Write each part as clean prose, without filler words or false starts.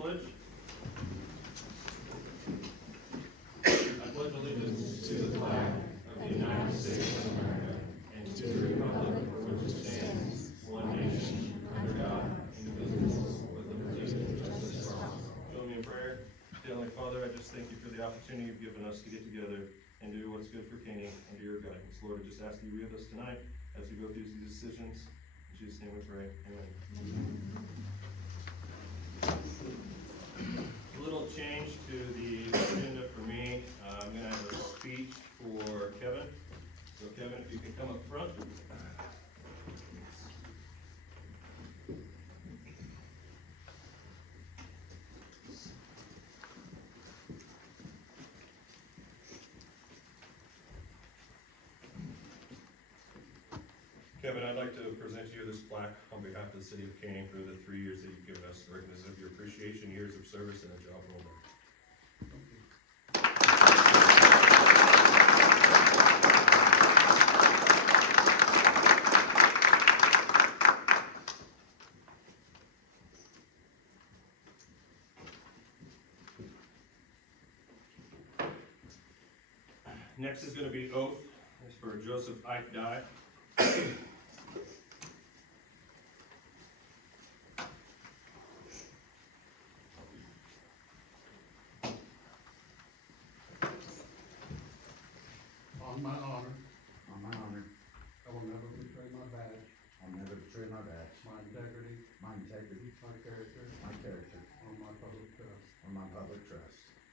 pledge. I pledge allegiance to the flag of the United States of America and to the republic for which it stands, one nation, under God, indivisible, with liberty and justice for all. Join me in prayer. Heavenly Father, I just thank you for the opportunity you've given us to get together and do what's good for Caney under your guidance. Lord, I just ask you to be with us tonight as we go through these decisions. In Jesus' name we pray. Amen. A little change to the agenda for me. I'm going to have a speech for Kevin. So Kevin, if you can come up front. Kevin, I'd like to present to you this plaque on behalf of the city of Caney for the 3 years that you've given us, the recognition of your appreciation, years of service, and a job well done. Next is going to be oath. It's for Joseph Ike Dye. On my honor, I will never betray my badge, my integrity, my character, or my public trust.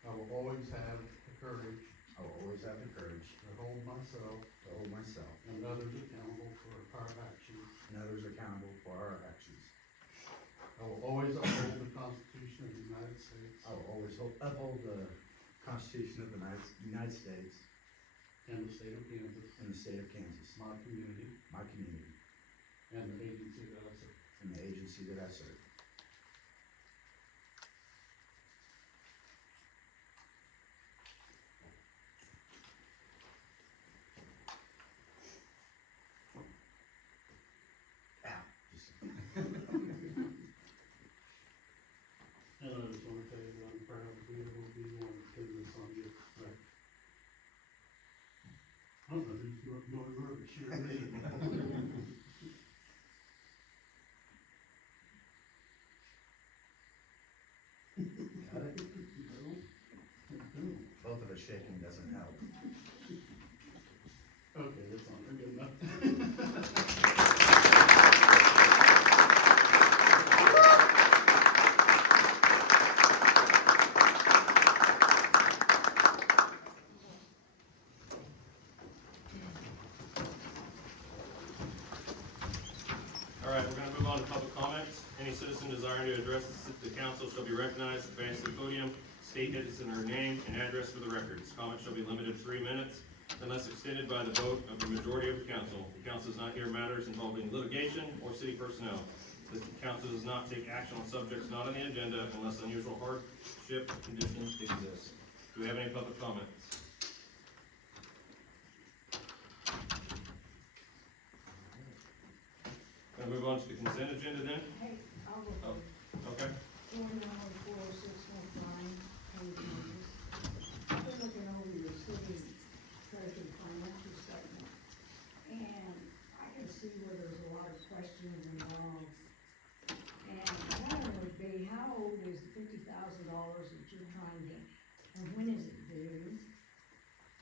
I will always have the courage to hold myself and others accountable for our actions. I will always uphold the Constitution of the United States I will always uphold the Constitution of the United States and the state of Kansas, and the state of Kansas, my community, and the agency that I serve. And I just want to tell you that I'm proud to be able to be one to do this on your back. I don't know who's more nervous, you or me. Got it? Both of us shaking doesn't help. Okay, that's on, good enough. All right, we're going to move on to public comments. Any citizen desiring to address the council shall be recognized, advance to the podium, state his and her name and address for the records. Comments shall be limited to 3 minutes unless extended by the vote of the majority of the council. The council does not hear matters involving litigation or city personnel. The council does not take action on subjects not on the agenda unless unusual hardship conditions exist. Do we have any public comments? Gonna move on to the consent agenda then? Hey, I'll go Oh. for Okay. 40615, Kansas. I've been looking over your city treasury financial statement, and I can see where there's a lot of questions involved. And one would be, how old is the $50,000 that you're trying to, and when is it due?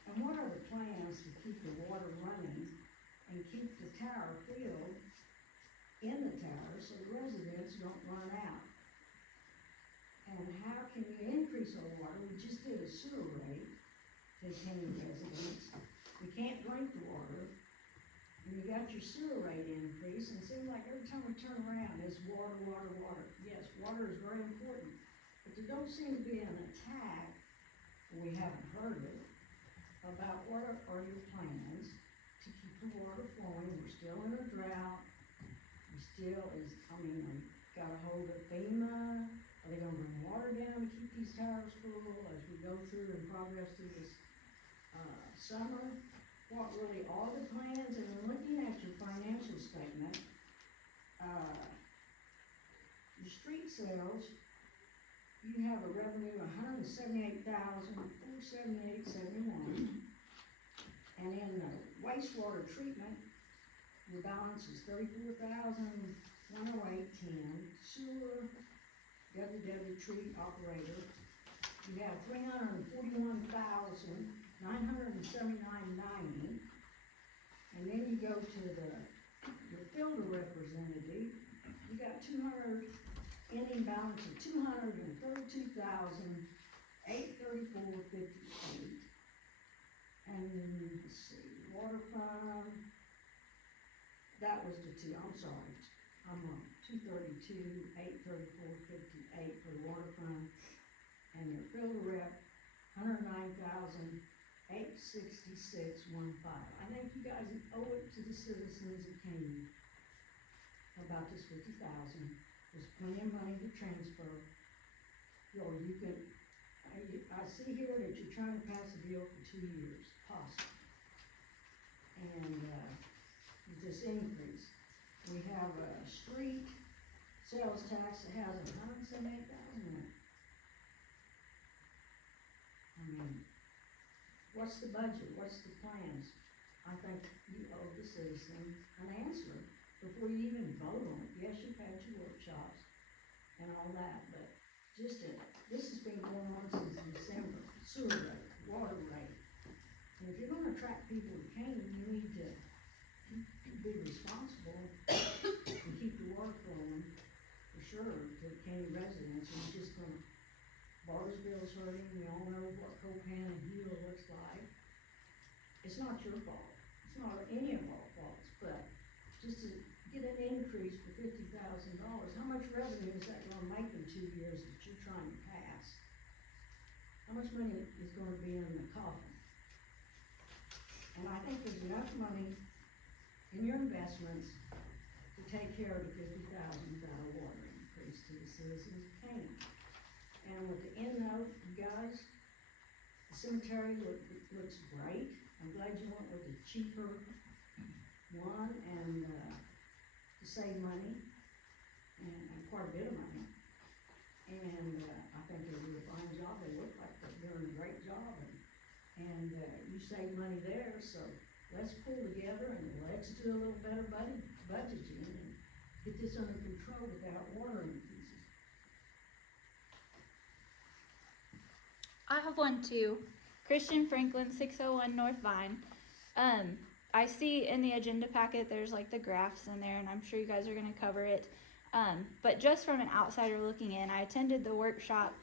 And what are the plans to keep the water running and keep the tower filled in the tower so the residents don't run out? And how can you increase our water? We just did a sewer rate to Caney residents. You can't drink the water, and you got your sewer rate increase, and it seems like every time we turn around, it's water, water, water. Yes, water is very important, but there don't seem to be an attack, we haven't heard it, about what are your plans to keep the water flowing. We're still in a drought. We got a hold of FEMA. Are they gonna bring water down to keep these towers full as we go through and progress through this, summer? What really are the plans? And then looking at your financial statement, your street sales, you have a revenue of $178,478.71. And in wastewater treatment, your balance is $34,108.10. Sewer, WW treat operator, you have $341,979.90. And then you go to your filter representative, you got ending balance of $232,834.58. And then, let's see, water fund, that was the two, I'm sorry, I'm on $232,834.58 for the water fund. And your filter rep, $109,866.15. I think you guys owe it to the citizens of Canaan about this $50,000. There's plenty of money to transfer. Or you can, I see here that you're trying to pass a deal for 2 years, possible. And, with this increase, we have a street sales tax that has $178,000 in it. I mean, what's the budget, what's the plans? I think you owe the citizens an answer before you even vote on it. Yes, you've had your workshops and all that, but this has been going on since December. Sewer rate, water rate. And if you're gonna attract people to Canaan, you need to be responsible and keep the water flowing, for sure, to the Canaan residents. And you're just gonna, Bartlesville's hurting, we all know what Copan and Gila looks like. It's not your fault, it's not any of our faults, but just to get an increase for $50,000, how much revenue is that gonna make in 2 years that you're trying to pass? How much money is gonna be in the coffin? And I think there's enough money in your investments to take care of the $50,000 water increase to the citizens of Canaan. And with the end note, you guys, the cemetery looks great. I'm glad you went with the cheaper one and, to save money and quite a bit of money. And, I think they do a fine job. They look like they're doing a great job and you save money there, so let's pull together and let's do a little better budgeting and get this under control without water increases. I have one too. Christian Franklin, 601 North Vine. I see in the agenda packet there's like the graphs in there, and I'm sure you guys are going to cover it. But just from an outsider looking in, I attended the workshop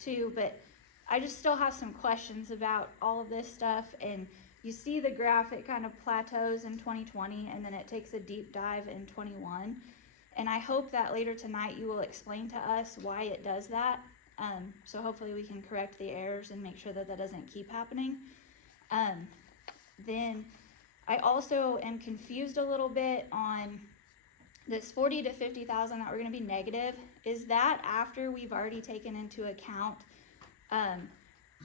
too, but I just still have some questions about all of this stuff. And you see the graph, it kind of plateaus in 2020, and then it takes a deep dive in 21. And I hope that later tonight you will explain to us why it does that. So hopefully we can correct the errors and make sure that that doesn't keep happening. Then I also am confused a little bit on this 40 to 50,000 that we're going to be negative. Is that after we've already taken into account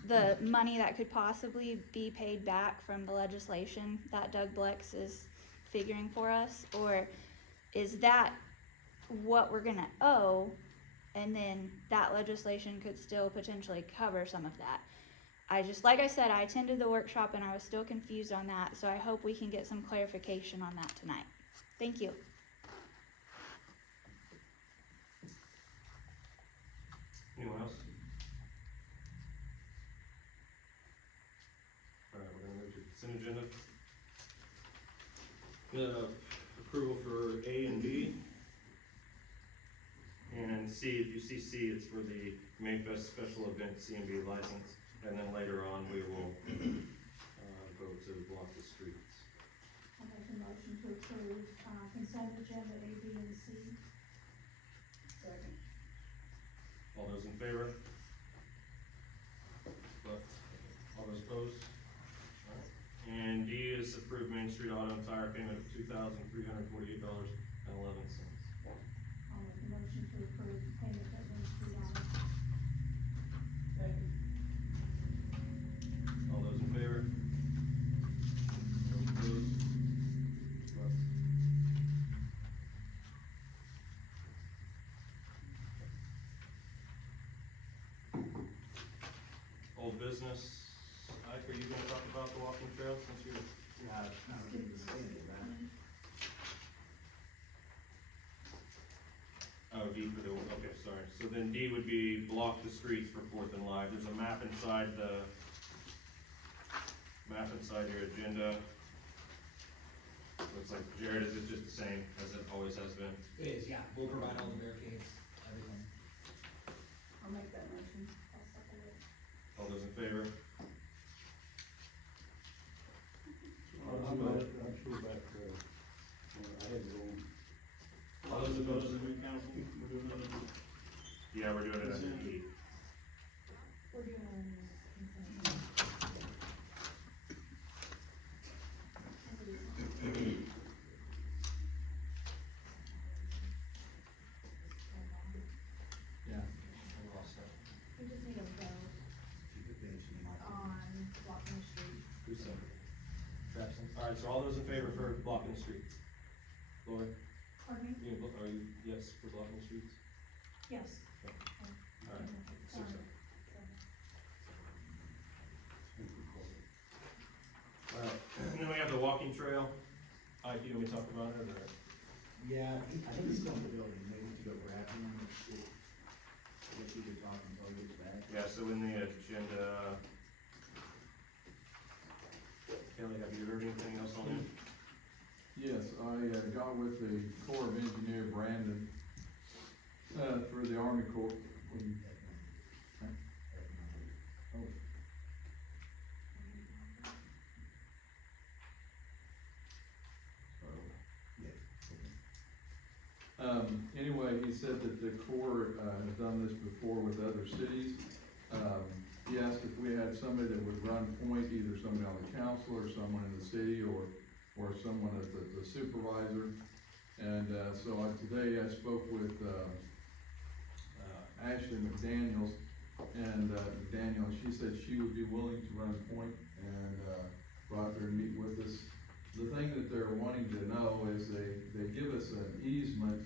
the money that could possibly be paid back from the legislation that Doug Blex is figuring for us? Or is that what we're going to owe? And then that legislation could still potentially cover some of that. Like I said, I attended the workshop and I was still confused on that. So I hope we can get some clarification on that tonight. Thank you. Anyone else? All right, we're gonna move to consent agenda. Approval for A and B. And C, if you see C, it's for the Mayfest special event CMB license. And then later on, we will go to block the streets. I'll make a motion to approve, consent agenda A, B, and C. Second. All those in favor? Left. All those opposed? All right. And D is approved Main Street Auto and Tire payment of $2,348.11. I'll make a motion to approve payment of Main Street Auto. Second. All those in favor? Those opposed? Left. old business. Ike, are you gonna talk about the walking trail since you're? Yeah, I don't need to say any of that. Oh, D for the, okay, sorry. So then D would be block the streets for Fourth and Live. There's a map inside your agenda. Looks like Jared, is it just the same as it always has been? It is, yeah, we'll provide all the barricades, everything. I'll make that motion. All those in favor? I'm sure that, I had to go. All those opposed to the new council? Yeah, we're doing it under E. We're doing Yeah. We're all set. we just need a vote Keep it finishing the mic. on blocking the street. Who said? Trapson? Alright, so all those in favor for blocking the streets? Lori, Pardon me? are you, yes, for blocking the streets? Yes. Alright, 6-0. Alright, and then we have the walking trail. Ike, you want me to talk about it, or? Yeah, I think he's still in the building, maybe to go grab him, if he could talk until he gets back. Yeah, so in the agenda, Kelly, have you heard anything else on it? Yes, I got with the Corps of Engineer Brandon, for the Army Corps. Anyway, he said that the Corps, has done this before with other cities. He asked if we had somebody that would run point, either somebody on the council or someone in the city or someone as the supervisor. And, today I spoke with, Ashley McDaniels, and she said she would be willing to run point and, go out there and meet with us. The thing that they're wanting to know is they give us an easement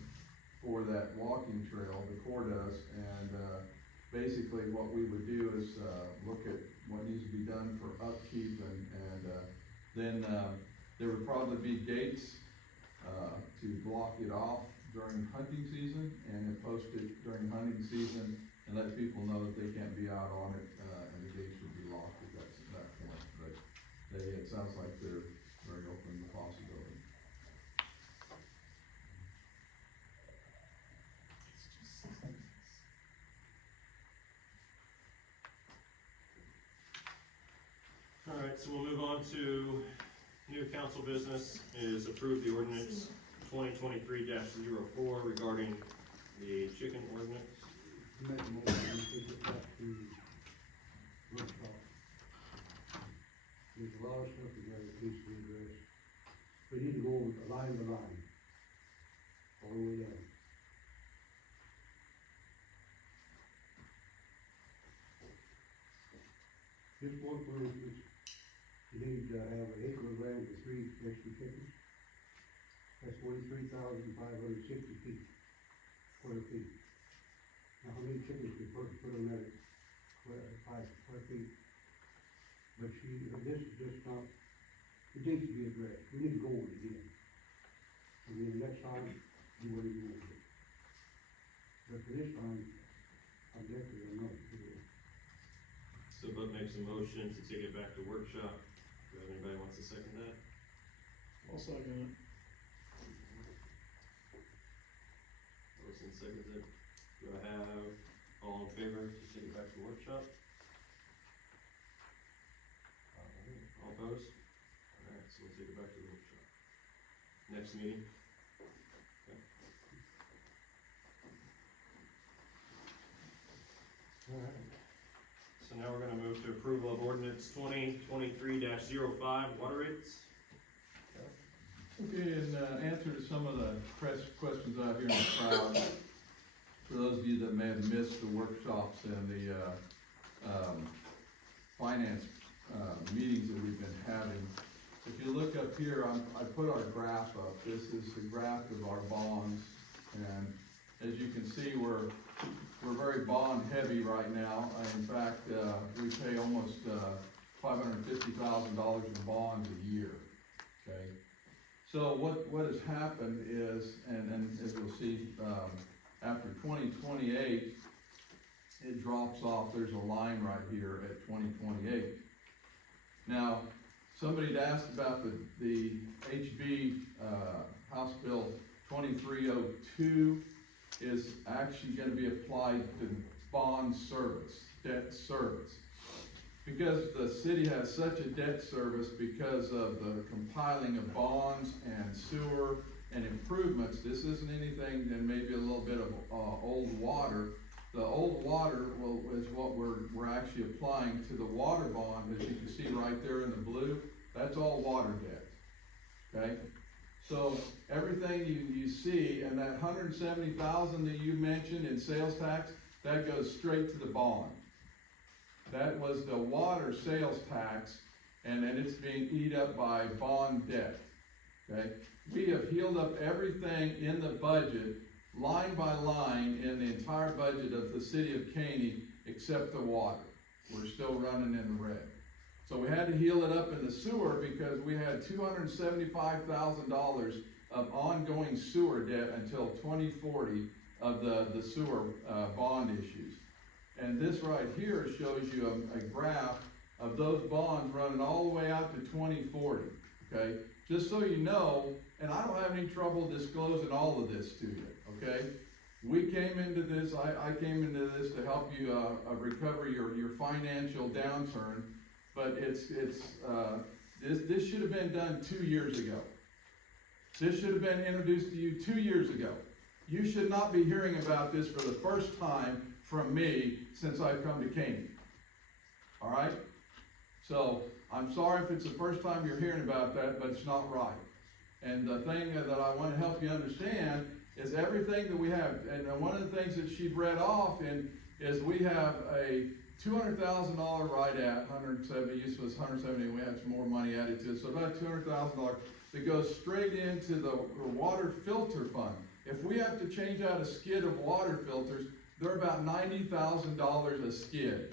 for that walking trail, the Corps does, and, basically what we would do is, look at what needs to be done for upkeep and then there would probably be gates, to block it off during hunting season and then post it during hunting season and let people know that they can't be out on it, and the gates would be locked at that point. But it sounds like they're very open to the possibility. Alright, so we'll move on to new council business, is approve the ordinance 2023-04 regarding the chicken ordinance. Make a motion, we take it back to workshop. There's a lot of stuff that needs to be addressed. We need to go line by line, all the way down. Just one, for instance, you need to have an acre of land with 3 extra chickens. That's 43,560 feet, square feet. Now, how many chickens could put on that square feet? But this is just not, it needs to be addressed, we need to go over it again. And then next time, do whatever you want to do. But for this time, I'm definitely not to do it. So Bud makes a motion to take it back to workshop. Do anybody wants to second that? I'll second it. Wilson seconds it. Do I have all in favor to take it back to workshop? All opposed? Alright, so we'll take it back to the workshop. Next meeting? Okay. Alright. So now we're gonna move to approval of ordinance 2023-05, water rates. Okay, in answer to some of the questions out here in the crowd, for those of you that may have missed the workshops and the finance meetings that we've been having, if you look up here, I put our graph up. This is the graph of our bonds, and as you can see, we're we're very bond heavy right now. In fact, we pay almost, $550,000 in bonds a year, okay? So what has happened is, and as you'll see, after 2028, it drops off. There's a line right here at 2028. Now, somebody had asked about the HB, House Bill 2302 is actually gonna be applied to bond service, debt service. Because the city has such a debt service because of the compiling of bonds and sewer and improvements, this isn't anything than maybe a little bit of, old water. The old water is what we're actually applying to the water bond, as you can see right there in the blue, that's all water debt, okay? So everything you see, and that $170,000 that you mentioned in sales tax, that goes straight to the bond. That was the water sales tax, and it's being eat up by bond debt, okay? We have healed up everything in the budget, line by line, in the entire budget of the city of Caney, except the water. We're still running in the red. So we had to heal it up in the sewer because we had $275,000 of ongoing sewer debt until 2040 of the sewer bond issues. And this right here shows you a graph of those bonds running all the way out to 2040, okay? Just so you know, and I don't have any trouble disclosing all of this to you, okay? We came into this, I came into this to help you recover your financial downturn, but this should have been done 2 years ago. This should have been introduced to you 2 years ago. You should not be hearing about this for the first time from me since I've come to Caney. All right? So I'm sorry if it's the first time you're hearing about that, but it's not right. And the thing that I want to help you understand is everything that we have, and one of the things that she read off is we have a $200,000 right at 170, used was 170, we had some more money added to it, so about $200,000 that goes straight into the water filter fund. If we have to change out a skid of water filters, they're about $90,000 a skid.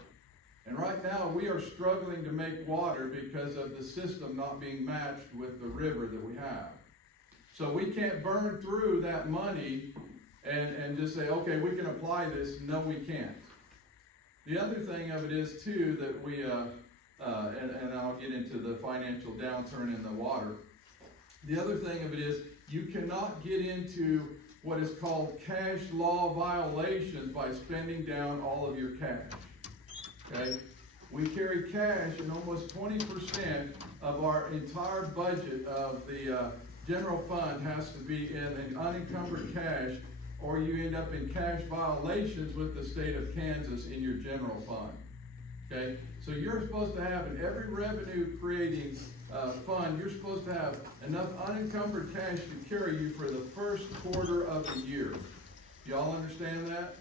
And right now, we are struggling to make water because of the system not being matched with the river that we have. So we can't burn through that money and just say, okay, we can apply this. No, we can't. The other thing of it is, too, that we, and I'll get into the financial downturn in the water. The other thing of it is, you cannot get into what is called cash law violations by spending down all of your cash, okay? We carry cash, and almost 20% of our entire budget of the general fund has to be in an unencumbered cash, or you end up in cash violations with the state of Kansas in your general fund, okay? So you're supposed to have, in every revenue creating fund, you're supposed to have enough unencumbered cash to carry you for the first quarter of the year. Y'all understand that?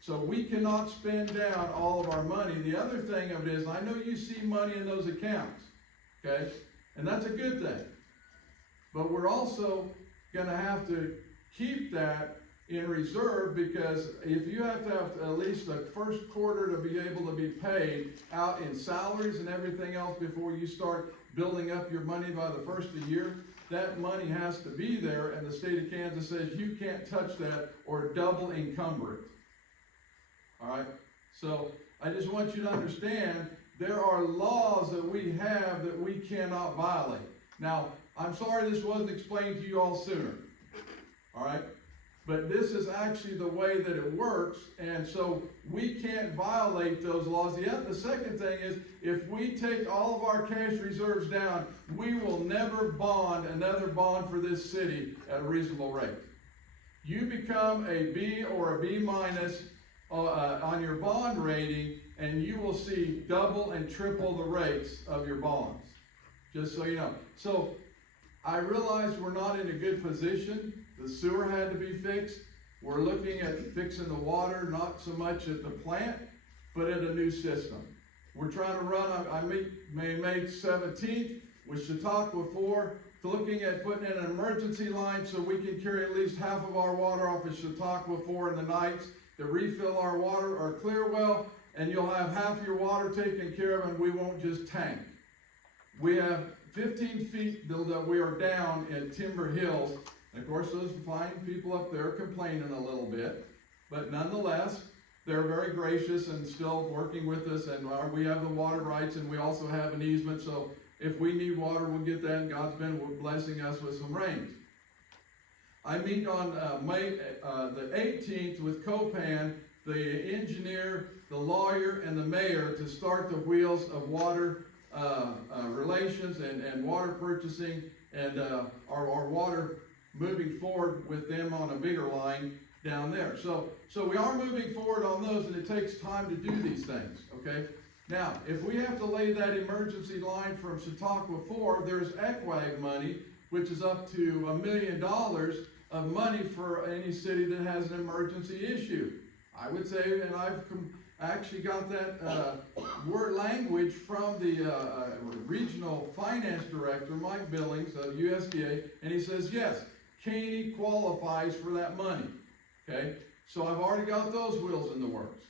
So we cannot spend down all of our money. The other thing of it is, I know you see money in those accounts, okay? And that's a good thing. But we're also gonna have to keep that in reserve, because if you have to have at least the first quarter to be able to be paid out in salaries and everything else before you start building up your money by the first of the year, that money has to be there, and the state of Kansas says you can't touch that or double encumber it. All right? So I just want you to understand there are laws that we have that we cannot violate. Now, I'm sorry this wasn't explained to you all sooner. All right? But this is actually the way that it works, and so we can't violate those laws. The second thing is, if we take all of our cash reserves down, we will never bond another bond for this city at a reasonable rate. You become a B or a B minus on your bond rating, and you will see double and triple the rates of your bonds, just so you know. So I realize we're not in a good position. The sewer had to be fixed. We're looking at fixing the water, not so much at the plant, but at a new system. We're trying to run, I meet May 17th with Chautauqua 4, looking at putting in an emergency line so we can carry at least half of our water off of Chautauqua 4 in the nights to refill our water, our clear well, and you'll have half your water taken care of and we won't just tank. We have 15 feet that we are down in Timber Hills. And of course, those fine people up there complaining a little bit, but nonetheless, they're very gracious and still working with us, and we have the water rights, and we also have an easement, so if we need water, we'll get that, and God's been blessing us with some rains. I meet on May the 18th with Copan, the engineer, the lawyer, and the mayor to start the wheels of water relations and water purchasing and our water moving forward with them on a bigger line down there. So we are moving forward on those, and it takes time to do these things, okay? Now, if we have to lay that emergency line from Chautauqua 4, there's ECWAG money, which is up to $1 million of money for any city that has an emergency issue. I would say, and I've actually got that word language from the regional finance director, Mike Billings of USDA, and he says, yes, Caney qualifies for that money, okay? So I've already got those wheels in the works.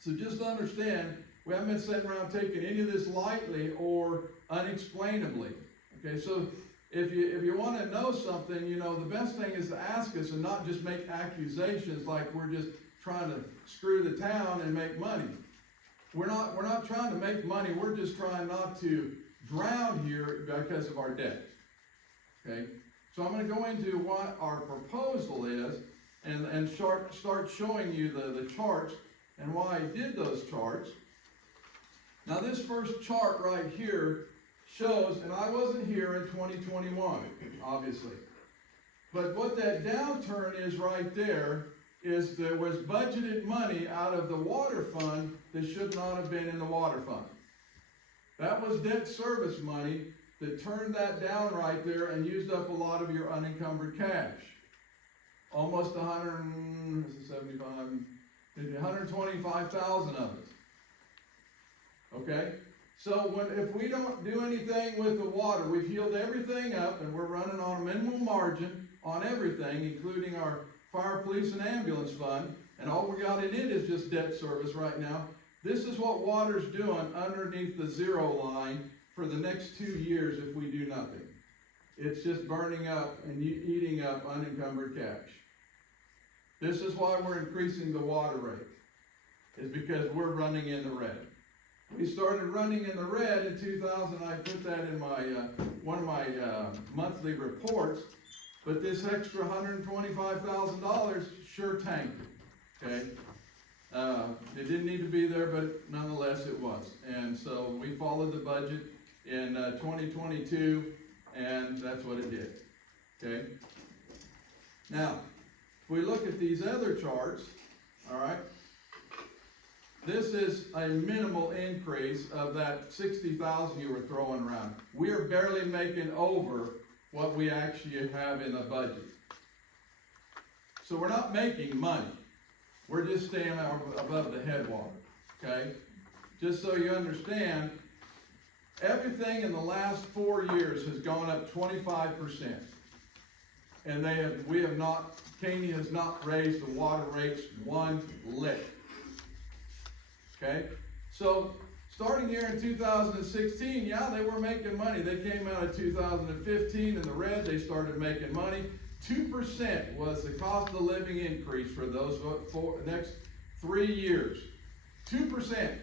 So just understand, we haven't been sitting around taking any of this lightly or unexplainably, okay? So if you want to know something, you know, the best thing is to ask us and not just make accusations like we're just trying to screw the town and make money. We're not trying to make money, we're just trying not to drown here because of our debt, okay? So I'm going to go into what our proposal is and start showing you the charts and why I did those charts. Now this first chart right here shows, and I wasn't here in 2021, obviously, but what that downturn is right there is there was budgeted money out of the water fund that should not have been in the water fund. That was debt service money that turned that down right there and used up a lot of your unencumbered cash. Almost 125,000 of it. Okay? So if we don't do anything with the water, we've healed everything up and we're running on a minimum margin on everything, including our fire, police, and ambulance fund, and all we got in it is just debt service right now. This is what water's doing underneath the zero line for the next 2 years if we do nothing. It's just burning up and eating up unencumbered cash. This is why we're increasing the water rate, is because we're running in the red. We started running in the red in 2000. I put that in my one of my monthly reports. But this extra $125,000 sure tanked it. Okay, it didn't need to be there, but nonetheless it was. And so we followed the budget in 2022, and that's what it did. Okay. Now, if we look at these other charts, all right. This is a minimal increase of that 60,000 you were throwing around. We are barely making over what we actually have in the budget. So we're not making money. We're just staying above the headwater, okay? Just so you understand, everything in the last 4 years has gone up 25%. And Caney has not raised the water rates one lick. Okay, so starting here in 2016, yeah, they were making money. They came out of 2015 in the red. They started making money. 2% was the cost of living increase for those next 3 years. 2%.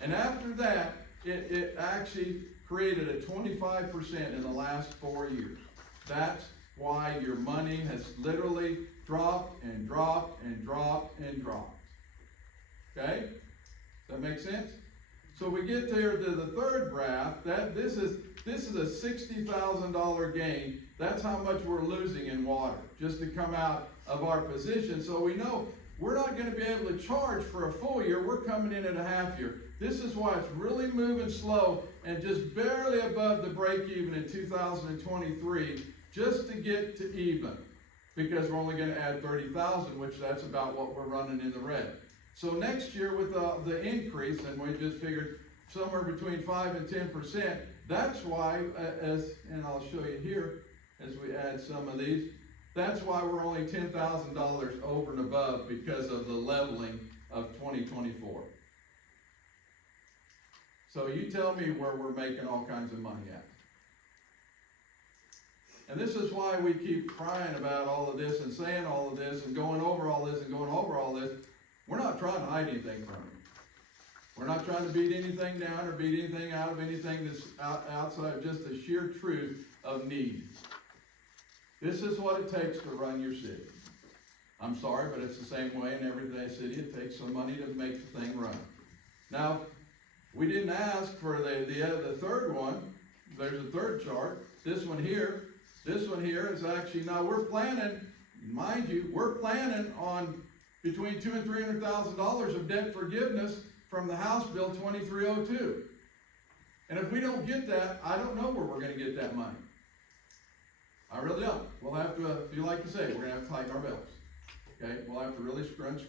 And after that, it actually created a 25% in the last 4 years. That's why your money has literally dropped and dropped and dropped and dropped. Okay? Does that make sense? So we get there to the third graph. This is a $60,000 gain. That's how much we're losing in water just to come out of our position. So we know we're not going to be able to charge for a full year. We're coming in at a half year. This is why it's really moving slow and just barely above the break even in 2023 just to get to even, because we're only going to add 30,000, which that's about what we're running in the red. So next year with the increase, and we just figured somewhere between 5 and 10%. That's why, and I'll show you here, as we add some of these, that's why we're only $10,000 over and above because of the leveling of 2024. So you tell me where we're making all kinds of money at. And this is why we keep crying about all of this and saying all of this and going over all this and going over all this. We're not trying to hide anything from you. We're not trying to beat anything down or beat anything out of anything that's outside of just the sheer truth of need. This is what it takes to run your city. I'm sorry, but it's the same way in every city. It takes some money to make the thing run. Now, we didn't ask for the third one. There's a third chart. This one here is actually, now we're planning, mind you, we're planning on between $200,000 and $300,000 of debt forgiveness from the House Bill 2302. And if we don't get that, I don't know where we're going to get that money. I really don't. We'll have to, if you like to say, we're going to have to tighten our belts. Okay? We'll have to really scrunch.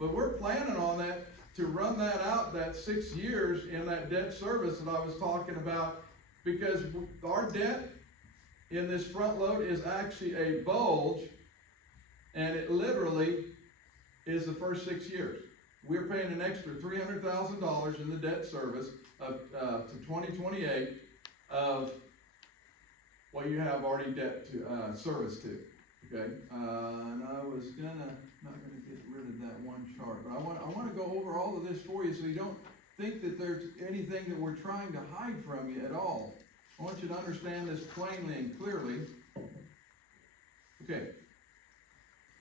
But we're planning on that, to run that out, that 6 years in that debt service that I was talking about, because our debt in this front load is actually a bulge, and it literally is the first 6 years. We're paying an extra $300,000 in the debt service of, to 2028 of what you have already debt to, service to, okay? And I was not gonna get rid of that one chart, but I want to go over all of this for you so you don't think that there's anything that we're trying to hide from you at all. I want you to understand this plainly and clearly. Okay,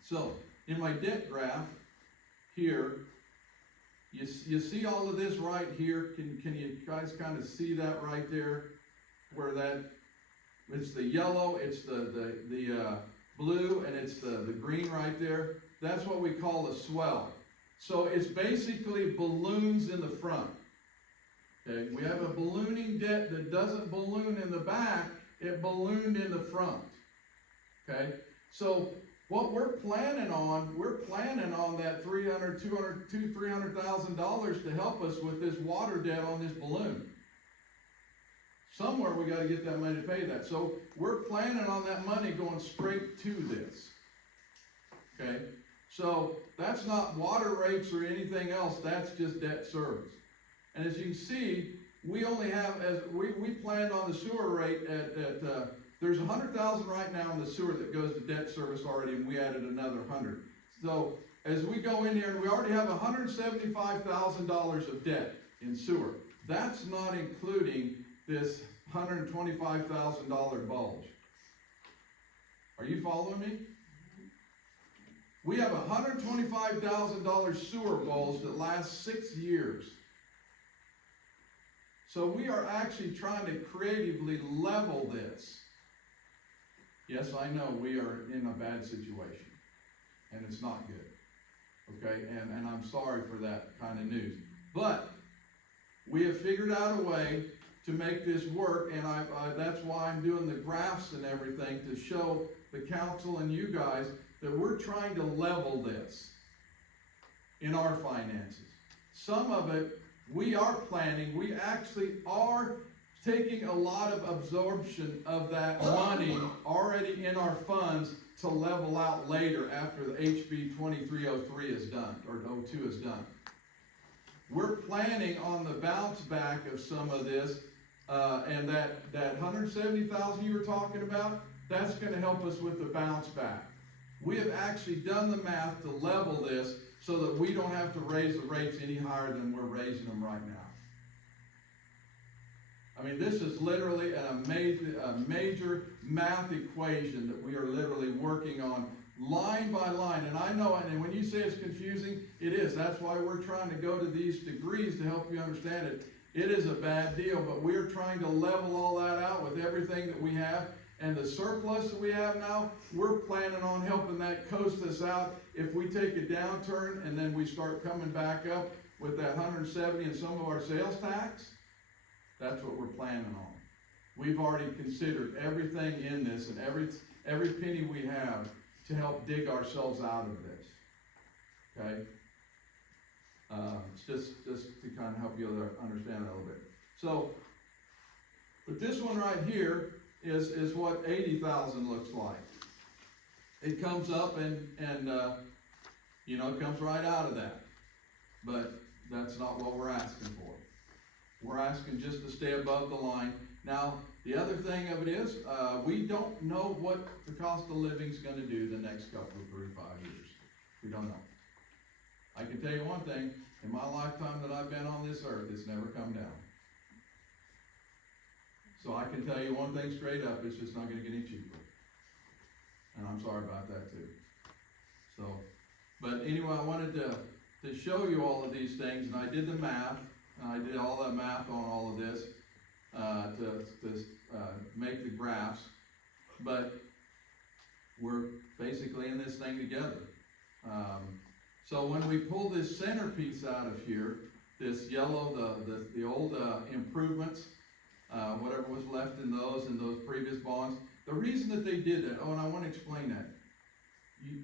so in my debt graph here, you see all of this right here. Can you guys kind of see that right there? Where that, it's the yellow, it's the blue, and it's the green right there. That's what we call a swell. So it's basically balloons in the front. Okay, we have a ballooning debt that doesn't balloon in the back, it ballooned in the front. Okay, so what we're planning on that $300,000 to help us with this water debt on this balloon. Somewhere we got to get that money to pay that. So we're planning on that money going straight to this. Okay, so that's not water rates or anything else, that's just debt service. And as you can see, we only have, as we planned on the sewer rate at there's $100,000 right now in the sewer that goes to debt service already, and we added another 100. So as we go in here, and we already have $175,000 of debt in sewer. That's not including this $125,000 bulge. Are you following me? We have a $125,000 sewer bulge that lasts 6 years. So we are actually trying to creatively level this. Yes, I know we are in a bad situation, and it's not good. Okay, and I'm sorry for that kind of news. But we have figured out a way to make this work, and that's why I'm doing the graphs and everything to show the council and you guys that we're trying to level this in our finances. Some of it we are planning, we actually are taking a lot of absorption of that money already in our funds to level out later after the HB 2303 is done, or 02 is done. We're planning on the bounce back of some of this, and that 170,000 you were talking about, that's going to help us with the bounce back. We have actually done the math to level this so that we don't have to raise the rates any higher than we're raising them right now. I mean, this is literally a major math equation that we are literally working on line by line. And I know, and when you say it's confusing, it is. That's why we're trying to go to these degrees to help you understand it. It is a bad deal, but we're trying to level all that out with everything that we have. And the surplus that we have now, we're planning on helping that coast us out. If we take a downturn and then we start coming back up with that 170 and some of our sales tax, that's what we're planning on. We've already considered everything in this and every penny we have to help dig ourselves out of this. Okay? It's just to kind of help you understand it a little bit. So, but this one right here is what 80,000 looks like. It comes up and you know, it comes right out of that. But that's not what we're asking for. We're asking just to stay above the line. Now, the other thing of it is, we don't know what the cost of living's gonna do the next couple of 3 to 5 years. We don't know. I can tell you one thing, in my lifetime that I've been on this earth, it's never come down. So I can tell you one thing straight up, it's just not gonna get any cheaper. And I'm sorry about that too. So, but anyway, I wanted to show you all of these things, and I did the math, and I did all that math on all of this, to make the graphs, but we're basically in this thing together. So when we pull this centerpiece out of here, this yellow, the old improvements, whatever was left in those previous bonds, the reason that they did that, and I want to explain that.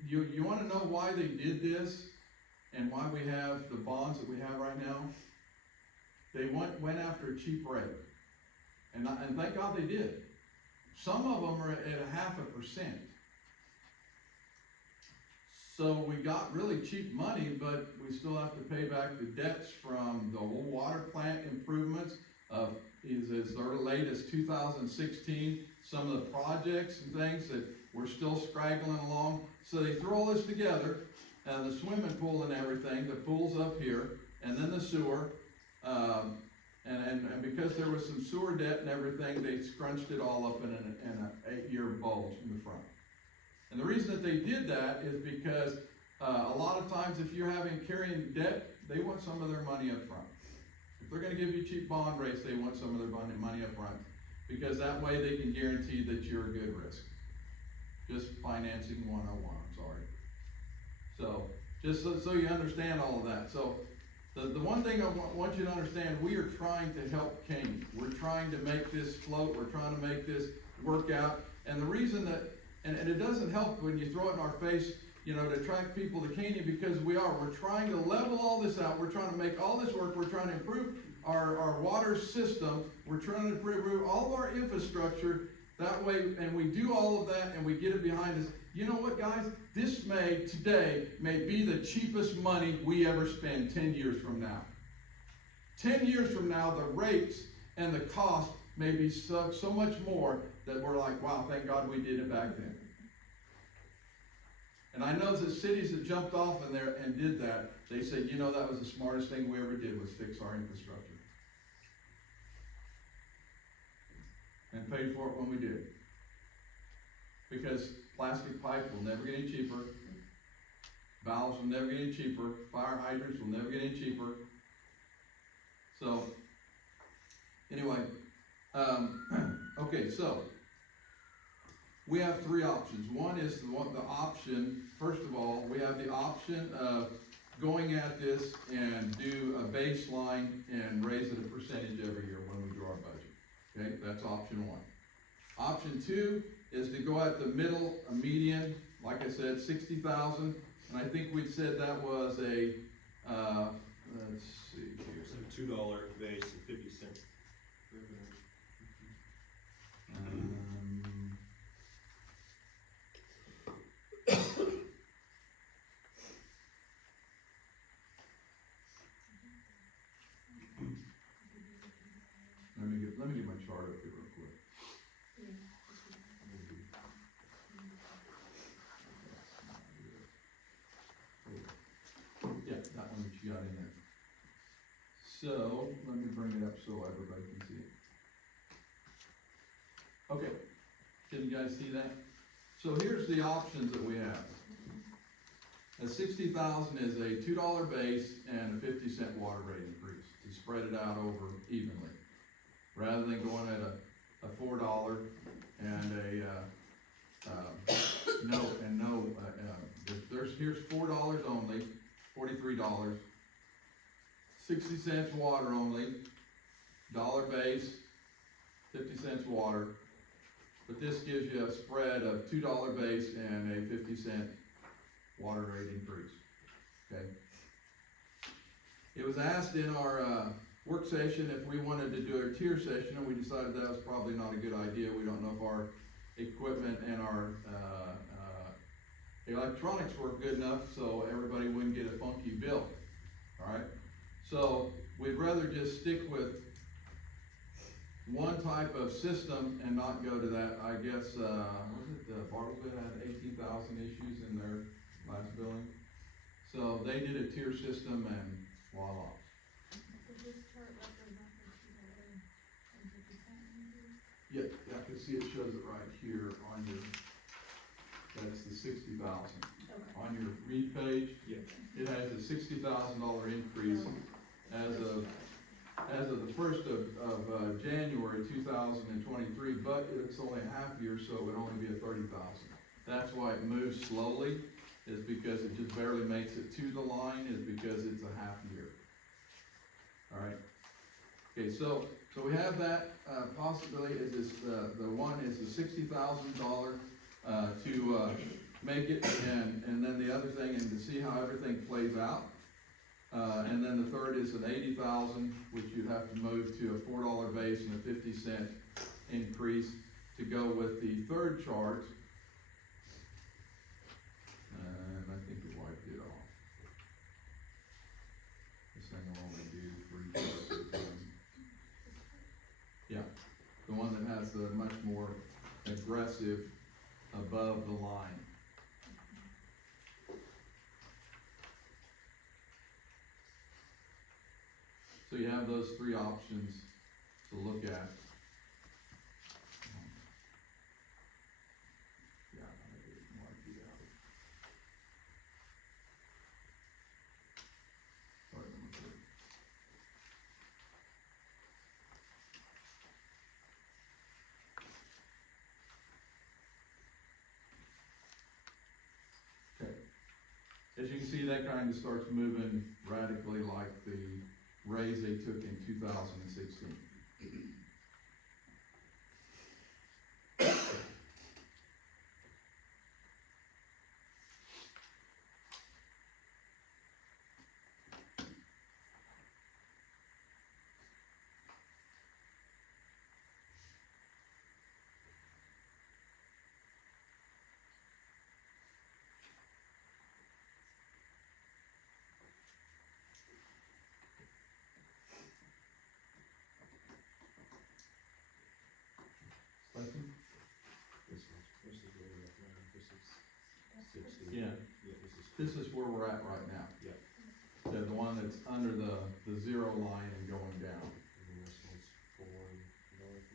You want to know why they did this and why we have the bonds that we have right now? They went after a cheap rate. And thank God they did. Some of them are at 0.5%. So we got really cheap money, but we still have to pay back the debts from the old water plant improvements of as late as 2016. Some of the projects and things that we're still straggling along. So they throw all this together, and the swimming pool and everything, the pool's up here, and then the sewer, and because there was some sewer debt and everything, they scrunched it all up in an 8-year bulge in the front. And the reason that they did that is because a lot of times if you're carrying debt, they want some of their money up front. If they're going to give you cheap bond rates, they want some of their money up front, because that way they can guarantee that you're a good risk. Just financing 101, I'm sorry. So, just so you understand all of that. So, the one thing I want you to understand, we are trying to help Caney. We're trying to make this float. We're trying to make this work out. And the reason that, and it doesn't help when you throw it in our face, you know, to attract people to Caney, because we're trying to level all this out. We're trying to make all this work. We're trying to improve our water system. We're trying to improve all of our infrastructure. That way, and we do all of that and we get it behind us. You know what, guys? This today may be the cheapest money we ever spend 10 years from now. 10 years from now, the rates and the cost may be so much more that we're like, wow, thank God we did it back then. And I know that cities that jumped off in there and did that, they said, you know, that was the smartest thing we ever did, was fix our infrastructure. And paid for it when we did. Because plastic pipe will never get any cheaper. Valves will never get any cheaper. Fire hydrants will never get any cheaper. So, anyway, okay, so we have 3 options. One is the option, first of all, we have the option of going at this and do a baseline and raise it a percentage every year when we do our budget. Okay, that's option 1. Option 2 is to go at the middle, a median, like I said, 60,000, and I think we said that was a, let's see here. So $2 base and 50 cents. Let me get my chart up here real quick. Yeah, that one that you got in there. So, let me bring it up so everybody can see it. Okay, can you guys see that? So here's the options that we have. A 60,000 is a $2 base and a 50-cent water rate increase to spread it out over evenly, rather than going at a $4 and here's $4 only, $43, 60 cents water only, $1 base, 50 cents water, but this gives you a spread of $2 base and a 50-cent water rate increase, okay? it was asked in our, work session if we wanted to do a tier session, and we decided that was probably not a good idea. We don't know if our equipment and our, electronics work good enough, so everybody wouldn't get a funky bill, alright? So, we'd rather just stick with one type of system and not go to that. I guess, was it, Bartlesville had 18,000 issues in their last billing? So, they did a tier system and voila. Does this chart represent the 250 Yeah, I can see it shows it right here on your, that's the 60,000. Okay. On your read page, Yeah. it has a $60,000 increase as of the first of January 2023, but it's only a half year, so it would only be a 30,000. That's why it moves slowly, is because it just barely makes it to the line, is because it's a half year. Alright, okay, so we have that, possibility is this, the one is the $60,000, to, make it, and then the other thing, and to see how everything plays out. And then the third is an 80,000, which you'd have to move to a $4 base and a 50-cent increase to go with the third chart. And I think we wiped it off. This thing will only do 3 charts at a time. Yeah, the one that has the much more aggressive above the line. So you have those 3 options to look at. Yeah, I didn't want to do that. Sorry, number 3. Okay. As you can see, that kind of starts moving radically like the raise they took in 2016. Question? This is where we're at now, this is 60. Yeah, Yeah, this is where we're at right now. Yeah. The one that's under the 0 line and going down. And then this one's 4 north.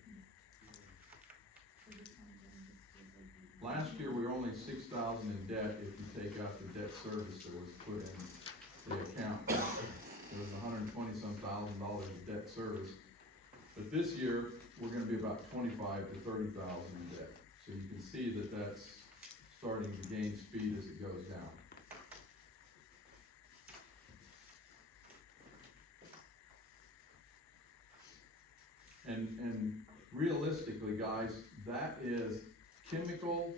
Last year, we were only 6,000 in debt if you take out the debt service that was put in the account. It was $120-some thousand of debt service. But this year, we're gonna be about 25 to 30,000 in debt. So you can see that that's starting to gain speed as it goes down. And realistically, guys, that is chemical,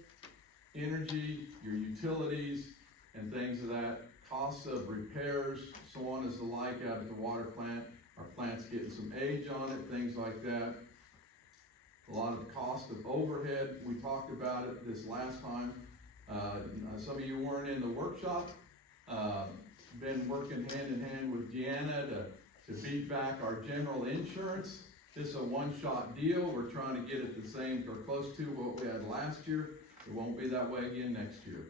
energy, your utilities, and things of that, costs of repairs, so on as the like out at the water plant. Our plant's getting some age on it, things like that. A lot of cost of overhead, we talked about it this last time. Some of you weren't in the workshop. Been working hand in hand with Deanna to beat back our general insurance. This is a one-shot deal. We're trying to get it the same or close to what we had last year. It won't be that way again next year.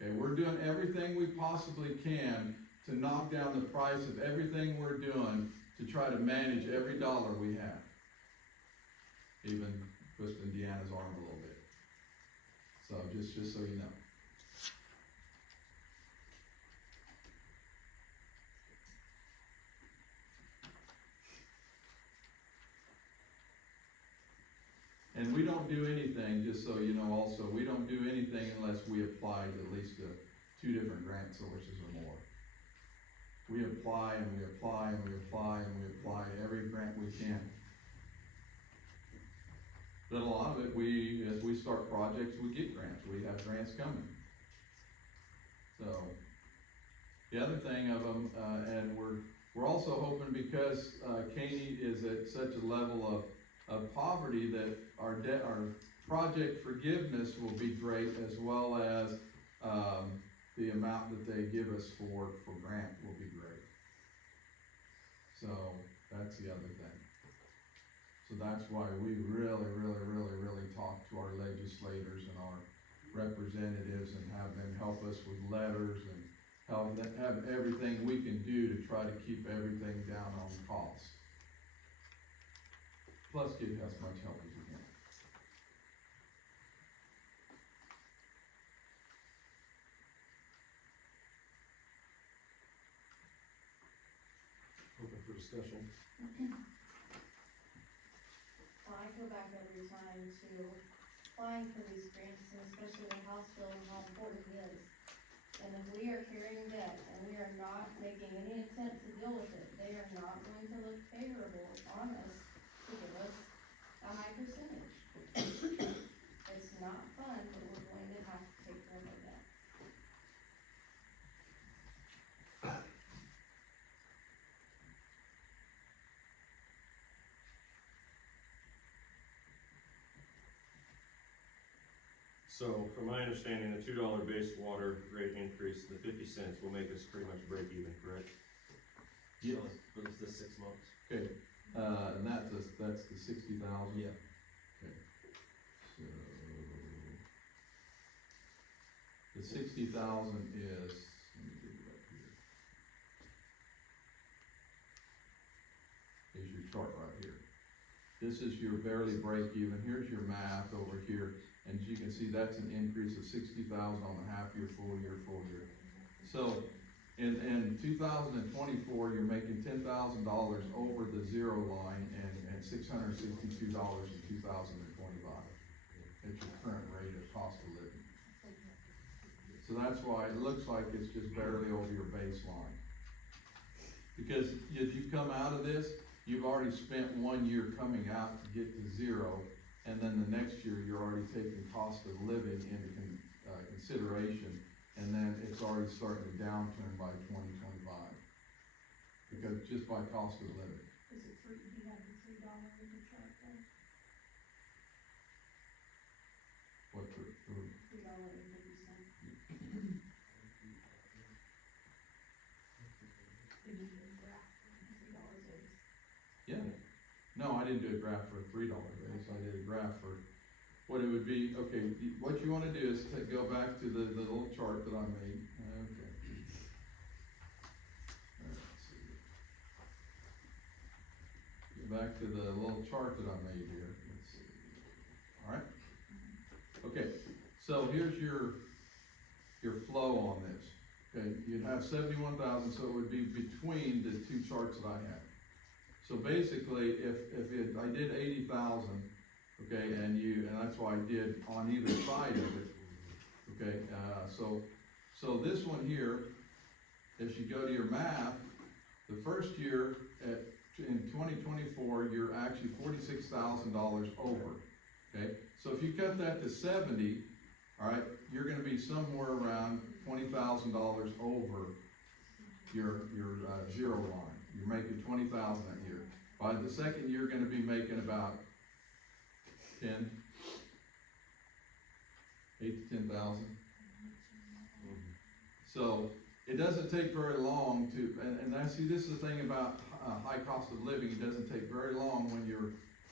Okay, we're doing everything we possibly can to knock down the price of everything we're doing to try to manage every dollar we have. Even twisting Deanna's arm a little bit. So just so you know. And we don't do anything, just so you know also, we don't do anything unless we apply to at least 2 different grant sources or more. We apply and we apply and we apply and we apply every grant we can. But a lot of it, as we start projects, we get grants. We have grants coming. So, the other thing of them, and we're we're also hoping because, Caney is at such a level of poverty that our project forgiveness will be great, as well as, the amount that they give us for grant will be great. So, that's the other thing. So that's why we really talk to our legislators and our representatives and have them help us with letters and have everything we can do to try to keep everything down on cost. Plus get as much help as we can. Open for discussion. Well, I go back every time to applying for these grants, and especially the House bill and how important it is. And if we are carrying debt and we are not making any attempt to deal with it, they are not going to look favorable on us to give us a high percentage. It's not fun, but we're going to have to take care of our debt. So from my understanding, the $2 base water rate increase, the 50 cents will make us pretty much break even, correct? Yes. For the 6 months. Okay, and that's the 60,000? Yeah. Okay, so, the 60,000 is, let me get it up here. Here's your chart right here. This is your barely break even, here's your math over here, and as you can see, that's an increase of 60,000 on the half year, full year. So, in 2024, you're making $10,000 over the zero line and $662 in 2025. At your current rate of cost of living. So that's why it looks like it's just barely over your baseline. Because if you come out of this, you've already spent 1 year coming out to get to zero, and then the next year you're already taking cost of living into consideration. And then it's already starting to downturn by 2025, because just by cost of living. Is it do you have the $3 in the chart there? What for $3.50. Did you do a graph for $3 base? Yeah, no, I didn't do a graph for a $3 base, I did a graph for what it would be. Okay, what you wanna do is go back to the little chart that I made, okay. Let's see. Go back to the little chart that I made here, let's see, alright? Okay, so here's your flow on this, okay, you'd have 71,000, so it would be between the two charts that I had. So basically, if I did 80,000, okay, and that's why I did on either side of it, okay, so this one here, as you go to your math, the first year in 2024, you're actually $46,000 over, okay? So if you cut that to 70, all right, you're gonna be somewhere around $20,000 over your zero line. You're making 20,000 that year. By the second year, you're gonna be making about 8 to 10,000. So it doesn't take very long to, and I see this is the thing about high cost of living. It doesn't take very long when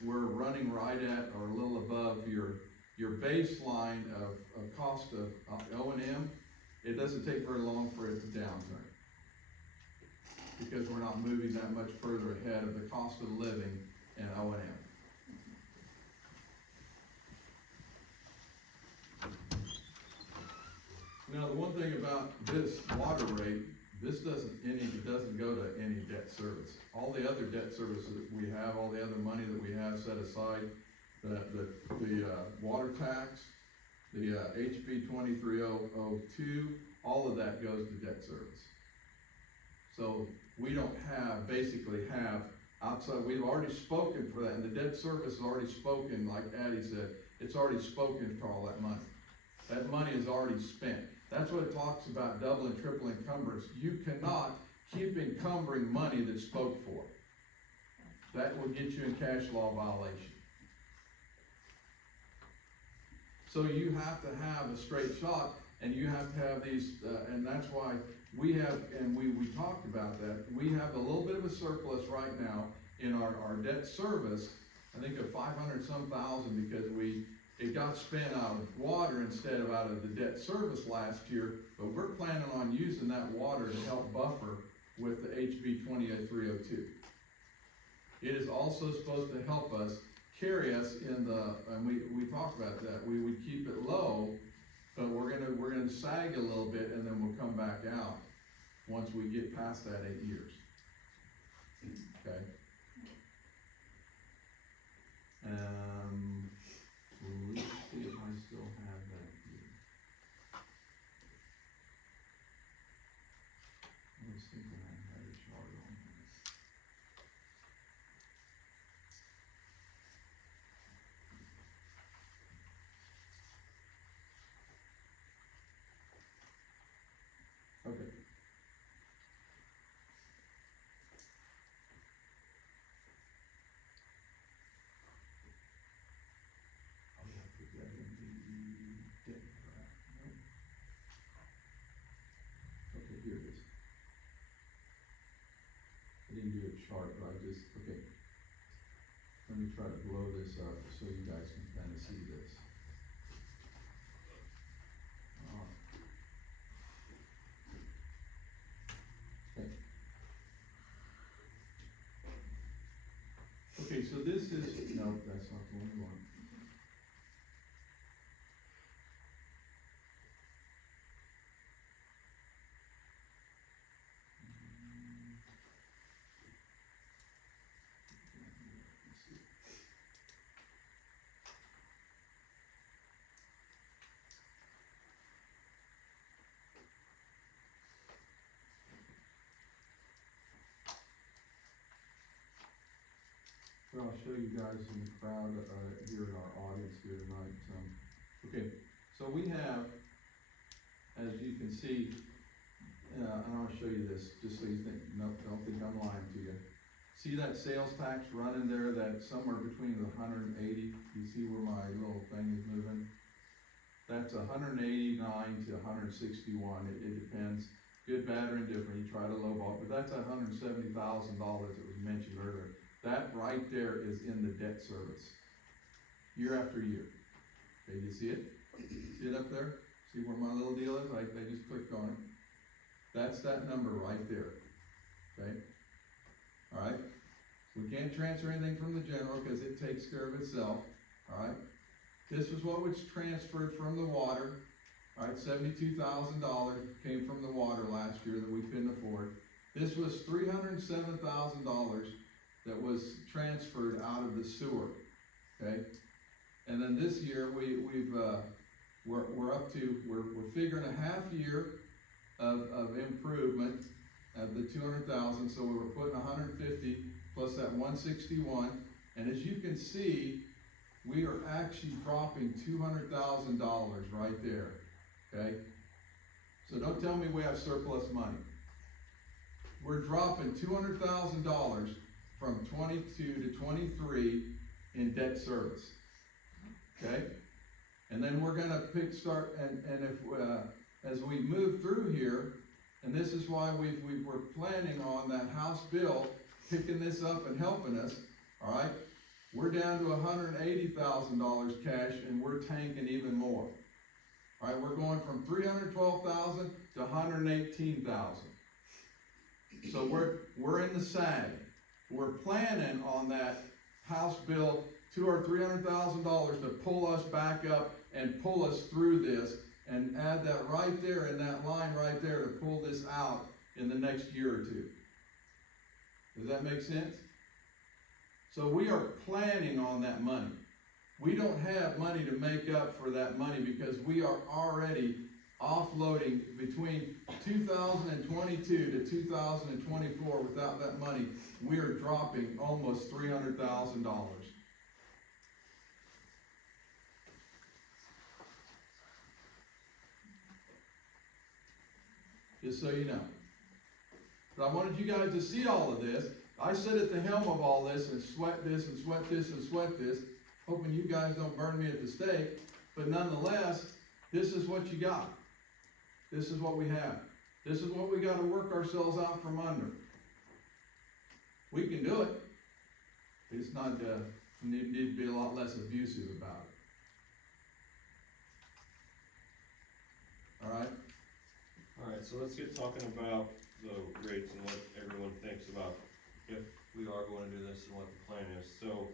we're running right at or a little above your baseline of cost of O&M. It doesn't take very long for it to downturn, because we're not moving that much further ahead of the cost of living and O&M. Now, the one thing about this water rate, this doesn't go to any debt service. All the other debt services that we have, all the other money that we have set aside, the water tax, the HB 2302, all of that goes to debt service. So we don't basically have outside, we've already spoken for that, and the debt service has already spoken, like Addie said, it's already spoken for all that money. That money is already spent. That's what it talks about double and triple encumbrance. You cannot keep encumbering money that's spoke for. That will get you in cash law violation. So you have to have a straight shot, and you have to have these, and that's why we have, and we talked about that, we have a little bit of a surplus right now in our debt service, I think of 500 some thousand, because it got spent out of water instead of out of the debt service last year, but we're planning on using that water to help buffer with the HB 20302. It is also supposed to help us, carry us in the, and we talked about that, we would keep it low, but we're gonna sag a little bit, and then we'll come back out once we get past that 8 years. Okay? Let's see if I still have that here. I was thinking I had a chart on here. Okay. Oh yeah, put that in the debt graph. Nope. Okay, here it is. I didn't do a chart, but okay. Let me try to blow this up so you guys can kind of see this. Okay. Okay, so this is, no, that's not the only one. Well, I'll show you guys in the crowd, here in our audience here tonight, okay, so we have, as you can see, and I'll show you this, just so you think, no, don't think I'm lying to you. See that sales tax running there, that somewhere between the 180, you see where my little thing is moving? That's 189 to 161, it depends, good, bad, or indifferent, you try to lowball, but that's $170,000 that was mentioned earlier. That right there is in the debt service, year after year. Okay, you see it? See it up there? See where my little deal is? I just clicked on it. That's that number right there, okay? All right? We can't transfer anything from the general because it takes care of itself, all right? This is what was transferred from the water, all right? $72,000 came from the water last year that we couldn't afford. This was $307,000 that was transferred out of the sewer, okay? And then this year, we're up to, we're figuring a half year of improvement of the 200,000, so we were putting 150 plus that 161, and as you can see, we are actually dropping $200,000 right there, okay? So don't tell me we have surplus money. We're dropping $200,000 from 22 to 23 in debt service, okay? And then we're gonna start, and if, as we move through here, and this is why we were planning on that House bill picking this up and helping us, all right? We're down to $180,000 cash, and we're tanking even more. All right, we're going from 312,000 to 118,000. So we're in the sag. We're planning on that House bill $200,000 or $300,000 to pull us back up and pull us through this, and add that right there in that line right there to pull this out in the next year or two. Does that make sense? So we are planning on that money. We don't have money to make up for that money because we are already offloading between 2022 to 2024 without that money. We are dropping almost $300,000. Just so you know. But I wanted you guys to see all of this. I sit at the helm of all this and sweat this and sweat this and sweat this, hoping you guys don't burn me at the stake. But nonetheless, this is what you got. This is what we have. This is what we gotta work ourselves out from under. We can do it. It's not, need to be a lot less abusive about it. All right? Alright, so let's get talking about the rates and what everyone thinks about if we are going to do this and what the plan is. So,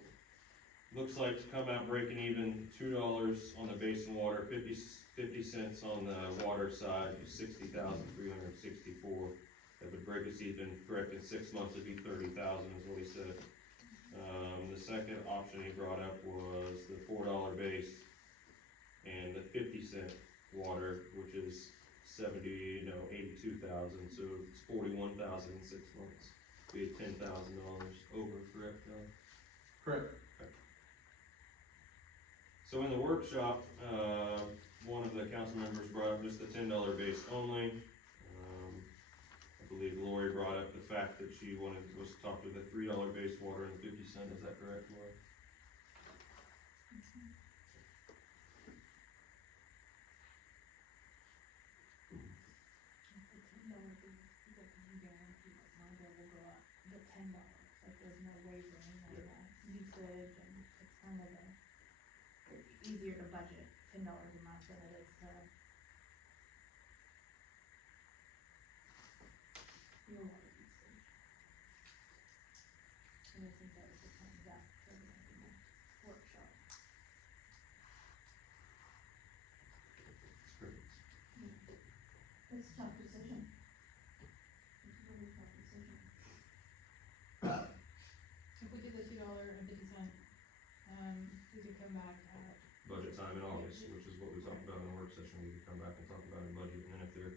looks like to come out breaking even, $2 on the basin water, 50 cents on the water side, 60,364. That would break us even, correct, in 6 months it'd be 30,000 is what he said. The second option he brought up was the $4 base and the 50-cent water, which is 82,000, so it's 41,000 in 6 months. Be $10,000 over, correct, John? Correct. So in the workshop, one of the council members brought up just the $10 base only. I believe Lori brought up the fact that she was to talk to the $3 base water and 50 cent, is that correct, Lori? The $10, like there's no wavering on Yeah. that usage, and it's kind of it's easier to budget $10 a month than it is to your water usage. And I think that was the point Zach said in the workshop. It's a tough decision. It's a really tough decision. If we did the $2.50, we could come back at. Budget time in August, which is what we talked about in the work session, we could come back and talk about in budget, and then if there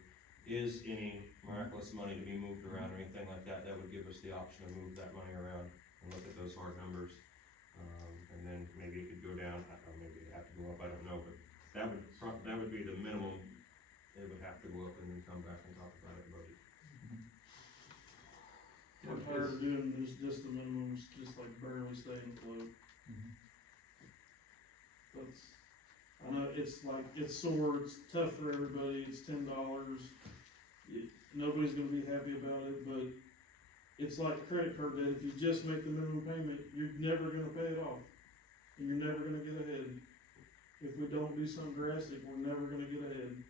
is any miraculous money to be moved around or anything like that, that would give us the option to move that money around and look at those hard numbers. And then maybe it could go down, or maybe it'd have to go up, I don't know, but that would be the minimum. It would have to go up and then come back and talk about it in budget. I'm tired of doing just the minimums, just like barely staying afloat. That's, I know it's like, it's sore, it's tough for everybody, it's $10. Nobody's gonna be happy about it, but it's like credit card debt, if you just make the minimum payment, you're never gonna pay it off. And you're never gonna get ahead. If we don't do something drastic, we're never gonna get ahead.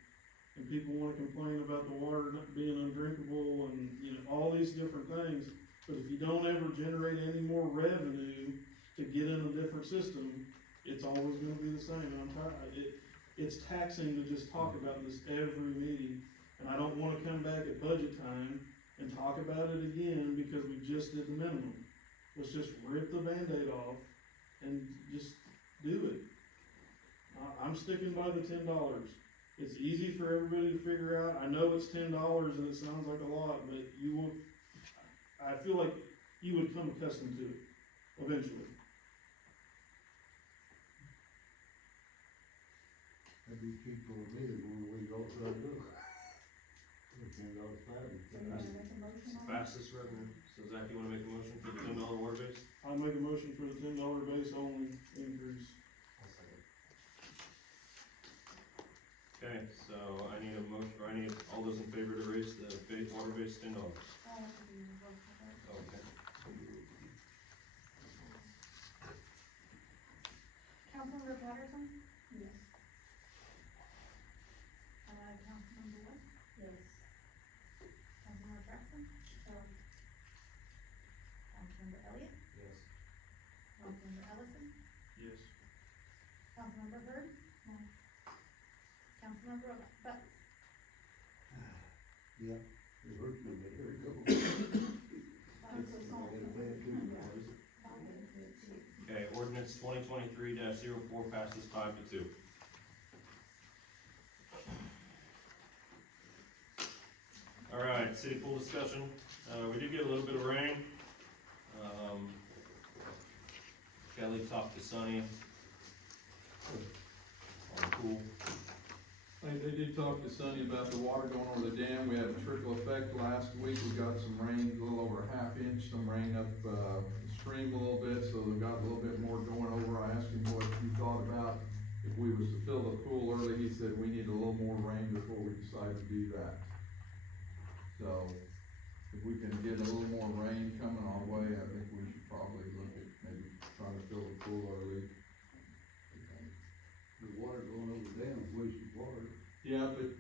And people wanna complain about the water not being undrinkable and, you know, all these different things. But if you don't ever generate any more revenue to get in a different system, it's always gonna be the same. And I'm tired, it's taxing to just talk about this every meeting. And I don't wanna come back at budget time and talk about it again because we just did the minimum. Let's just rip the Band-Aid off and just do it. I'm sticking by the $10. It's easy for everybody to figure out. I know it's $10 and it sounds like a lot, but you will, I feel like you would come accustomed to it eventually. That'd be cheaper with me than when we go try to do it. $10 flat. So you wanna make a motion on that? Fastest revenue, so Zach, you wanna make a motion for the $10 water base? I make a motion for the $10 base only increase. Okay, so I need a motion, or I need all those in favor to raise the base, water base $10. I have to do the vote for that. Okay. Councilmember Patterson? Yes. Councilmember Wood? Yes. Councilmember Jackson? Councilmember Elliott? Yes. Councilmember Ellison? Yes. Councilmember Byrd? No. Councilmember Butts? Yeah, it hurts me, but here we go. Council Salt. Okay, ordinance 2023-04 passes 5-2. All right, city pool discussion. We did get a little bit of rain. Kelly talked to Sonny on the pool. They did talk to Sonny about the water going over the dam. We had a trickle effect last week. We got some rain, a little over a half inch, some rain up, stream a little bit, so we got a little bit more going over. I asked him what he thought about if we was to fill the pool early. He said we need a little more rain before we decide to do that. So, if we can get a little more rain coming our way, I think we should probably look at maybe trying to fill the pool early. The water going over the dam is wasted water. Yeah, but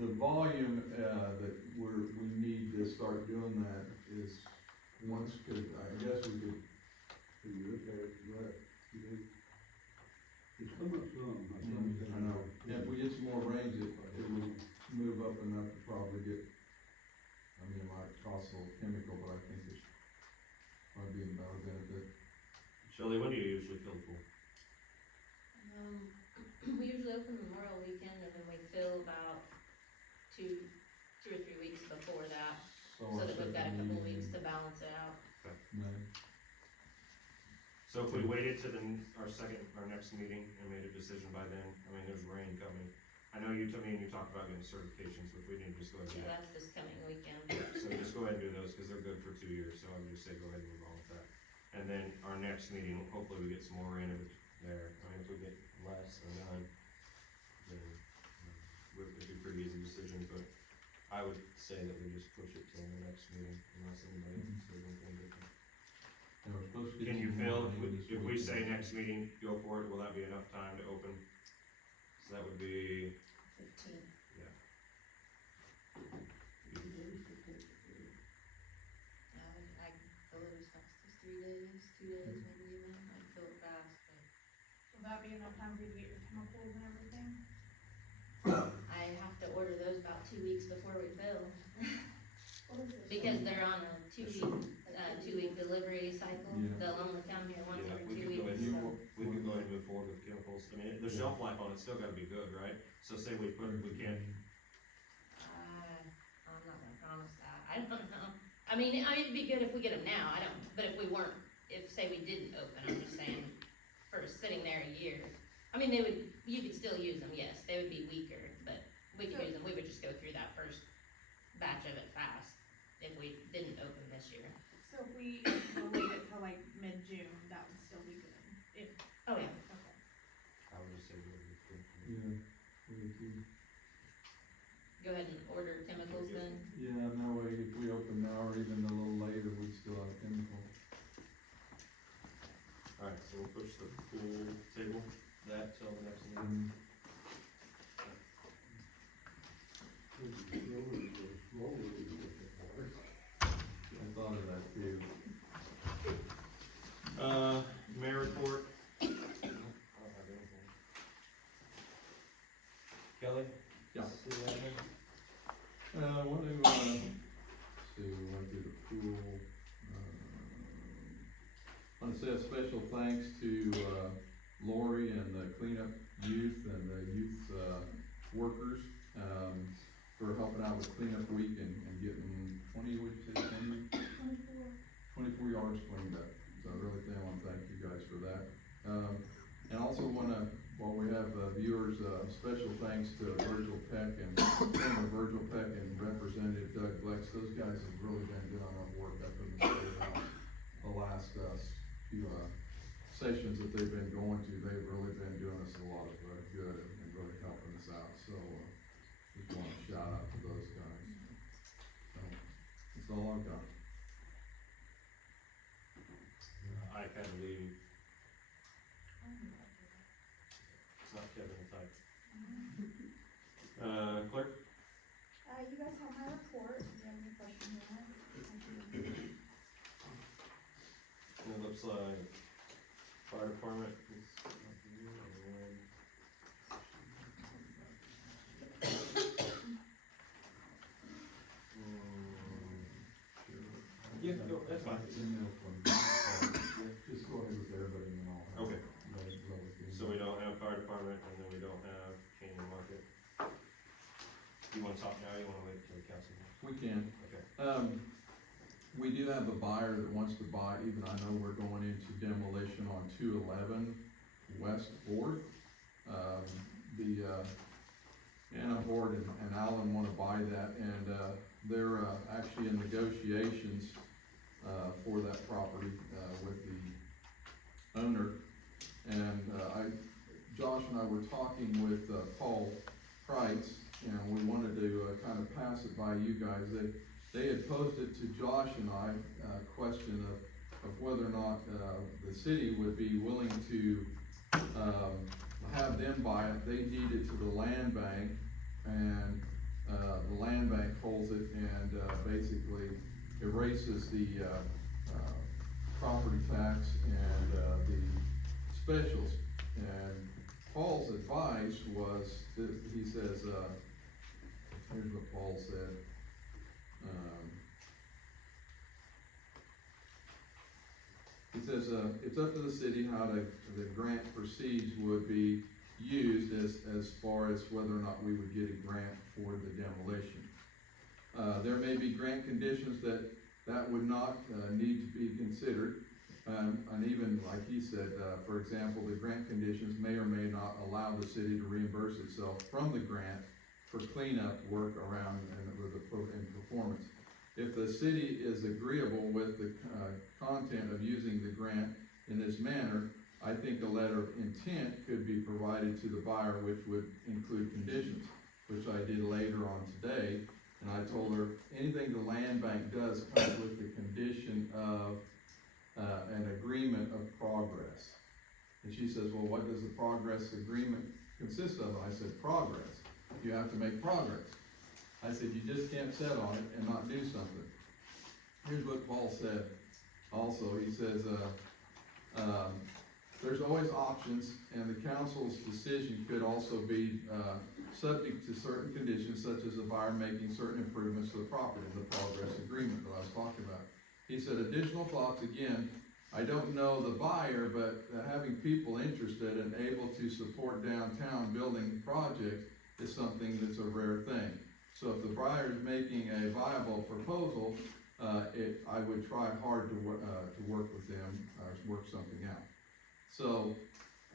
the volume, that we need to start doing that is, once, I guess we could, So you look at it, right, it's come up some, I know, if we get some more rains, it would move up enough to probably get, I mean, it might cost a little chemical, but I think it might be about a benefit. Shelley, when do you usually fill the pool? We usually open Memorial Weekend and then we fill about two or 3 weeks before that, so our that we've got a second couple meeting weeks to balance it out. in May. So if we waited to our next meeting and made a decision by then, I mean, there's rain coming. I know you told me and you talked about getting certifications, so if we need to just go ahead and do Yeah, that. that's this coming weekend. So just go ahead and do those, cause they're good for 2 years, so I would just say go ahead and move on with that. And then our next meeting, hopefully we get some more rain there. I mean, if we get less or none, then, it'd be a pretty easy decision, but I would say that we just push it till the next meeting unless anybody says anything different. Yeah, we're supposed to get Can you some fill, more rain this if we weekend. say next meeting, go for it, will that be enough time to open? So that would be, 15. yeah. No, I can fill it as fast as 3 days, 2 days maybe even, I can fill it fast, but Will that be enough time for you to get your chemicals and everything? I have to order those about 2 weeks before we fill. What is this? Because they're on a 2-week delivery cycle, Yeah. they'll only come here once Yeah, every we 2 could go weeks, ahead so. and, we could go ahead and move forward with chemicals. I mean, the shelf life on it's still gotta be good, right? So say we can't, I'm not gonna promise that, I don't know. I mean, it'd be good if we get them now, but if we weren't, say we didn't open, I'm just saying, for sitting there a year. I mean, you could still use them, yes, they would be weaker, but we could use them, we would just go through that first batch of it fast, if we didn't open this year. So if we delayed it till like mid-June, that would still be good, if, Oh, yeah. okay. I would just say we would do. Yeah, we do. Go ahead and order chemicals then. Yeah, that way if we open now or even a little later, we still have chemical. Alright, so we'll push the pool table, that till the next meeting. I thought of that too. Mayor report. I don't have anything. Kelly? Yeah. See you later. What do we wanna, see, we went through the pool. Wanna say a special thanks to, Lori and the cleanup youth and the youth, workers, for helping out with cleanup week and getting 24 yards cleaned up. So I really think I wanna thank you guys for that. And also wanna, while we have viewers, special thanks to Virgil Peck and Senator Virgil Peck and Representative Doug Blex. Those guys have really been doing our work up in the state house the last few sessions that they've been going to. They've really been doing us a lot of good and really helping us out. So just want to shout out to those guys. So that's all I've got. I had to leave. It's not Kevin type. Clerk? You guys have my report, do you have any questions on it? And it looks like fire department is up here, and yeah, go, that's fine. Email from, just go ahead with everybody and all. Okay. So we don't have fire department, and then we don't have Canyon Market. You wanna talk now, or you wanna wait till the council? We can. Okay. We do have a buyer that wants to buy, even I know we're going into demolition on 211 West 4th. Anna Hort and Alan wanna buy that, and, they're, actually in negotiations, for that property, with the owner. And, Josh and I were talking with, Paul Kreitz, and we wanted to, kind of pass it by you guys. They had posed it to Josh and I, question of whether or not, the city would be willing to, have them buy it. They deed it to the land bank, and, the land bank holds it and, basically erases the, property tax and, the specials. And Paul's advice was, that he says, here's what Paul said. He says, it's up to the city how the grant proceeds would be used as far as whether or not we would get a grant for the demolition. There may be grant conditions that would not, need to be considered. And even like he said, for example, the grant conditions may or may not allow the city to reimburse itself from the grant for cleanup work around and performance. If the city is agreeable with the content of using the grant in this manner, I think a letter of intent could be provided to the buyer, which would include conditions, which I did later on today. And I told her, anything the land bank does comes with the condition of an agreement of progress. And she says, well, what does the progress agreement consist of? And I said, progress. You have to make progress. I said, you just can't sit on it and not do something. Here's what Paul said also. He says, there's always options, and the council's decision could also be subject to certain conditions, such as the buyer making certain improvements to the property, the progress agreement that I was talking about. He said, additional thoughts, again, I don't know the buyer, but having people interested and able to support downtown building projects is something that's a rare thing. So if the buyer is making a viable proposal, I would try hard to work with them, or work something out. So,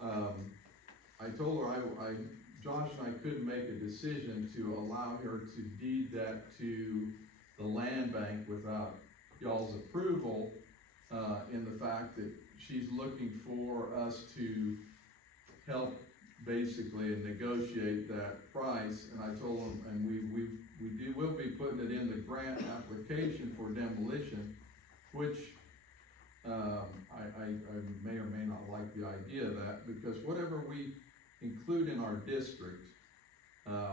I told her Josh and I couldn't make a decision to allow her to deed that to the land bank without y'all's approval, in the fact that she's looking for us to help basically negotiate that price. And I told them, and we'll be putting it in the grant application for demolition, which I may or may not like the idea of that, because whatever we include in our district,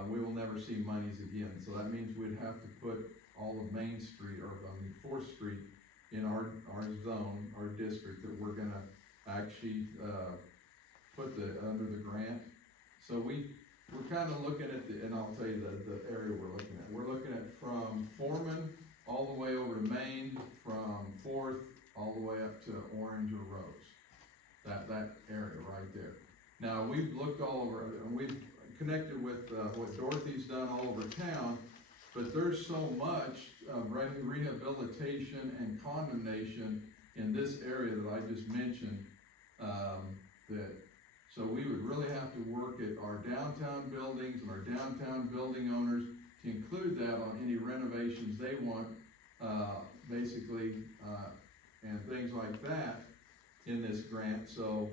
we will never see monies again. So that means we'd have to put all of Main Street, or 4th Street in our zone, our district, that we're gonna actually, put under the grant. So we're kind of looking at and I'll tell you the area we're looking at. We're looking at from Foreman all the way over to Main, from 4th all the way up to Orange or Rose. That area right there. Now, we've looked all over, and we've connected with what Dorothy's done all over town, but there's so much rehabilitation and condemnation in this area that I just mentioned, so we would really have to work at our downtown buildings and our downtown building owners to include that on any renovations they want, basically, and things like that in this grant. So,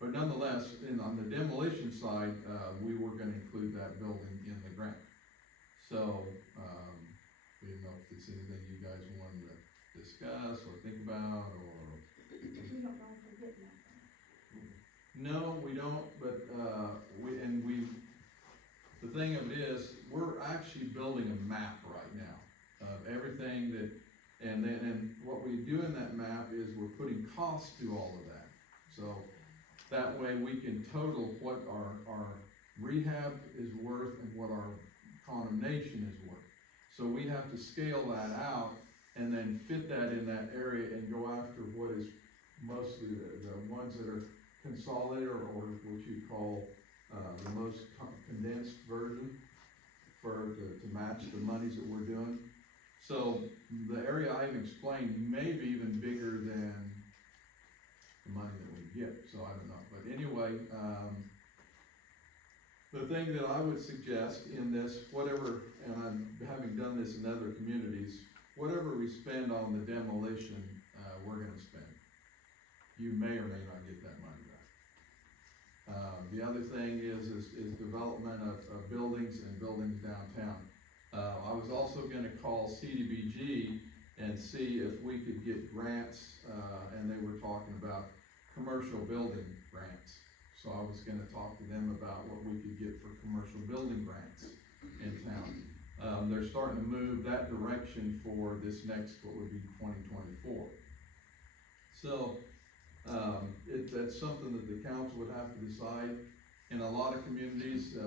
but nonetheless, on the demolition side, we were gonna include that building in the grant. So, we didn't know if it's anything you guys wanted to discuss or think about, or. You don't know if we're getting that. No, we don't, but, the thing of it is, we're actually building a map right now of everything that, and what we do in that map is we're putting costs to all of that. So that way we can total what our rehab is worth and what our condemnation is worth. So we have to scale that out and then fit that in that area and go after what is mostly the ones that are consolidated, or what you call the most condensed version to match the monies that we're doing. So the area I've explained may be even bigger than the money that we get, so I don't know. But anyway, The thing that I would suggest in this, whatever, and I'm having done this in other communities, whatever we spend on the demolition, we're gonna spend. You may or may not get that money back. The other thing is development of buildings and buildings downtown. I was also gonna call CDBG and see if we could get grants, and they were talking about commercial building grants. So I was gonna talk to them about what we could get for commercial building grants in town. They're starting to move that direction for this next, what would be 2024. So, that's something that the council would have to decide. In a lot of communities,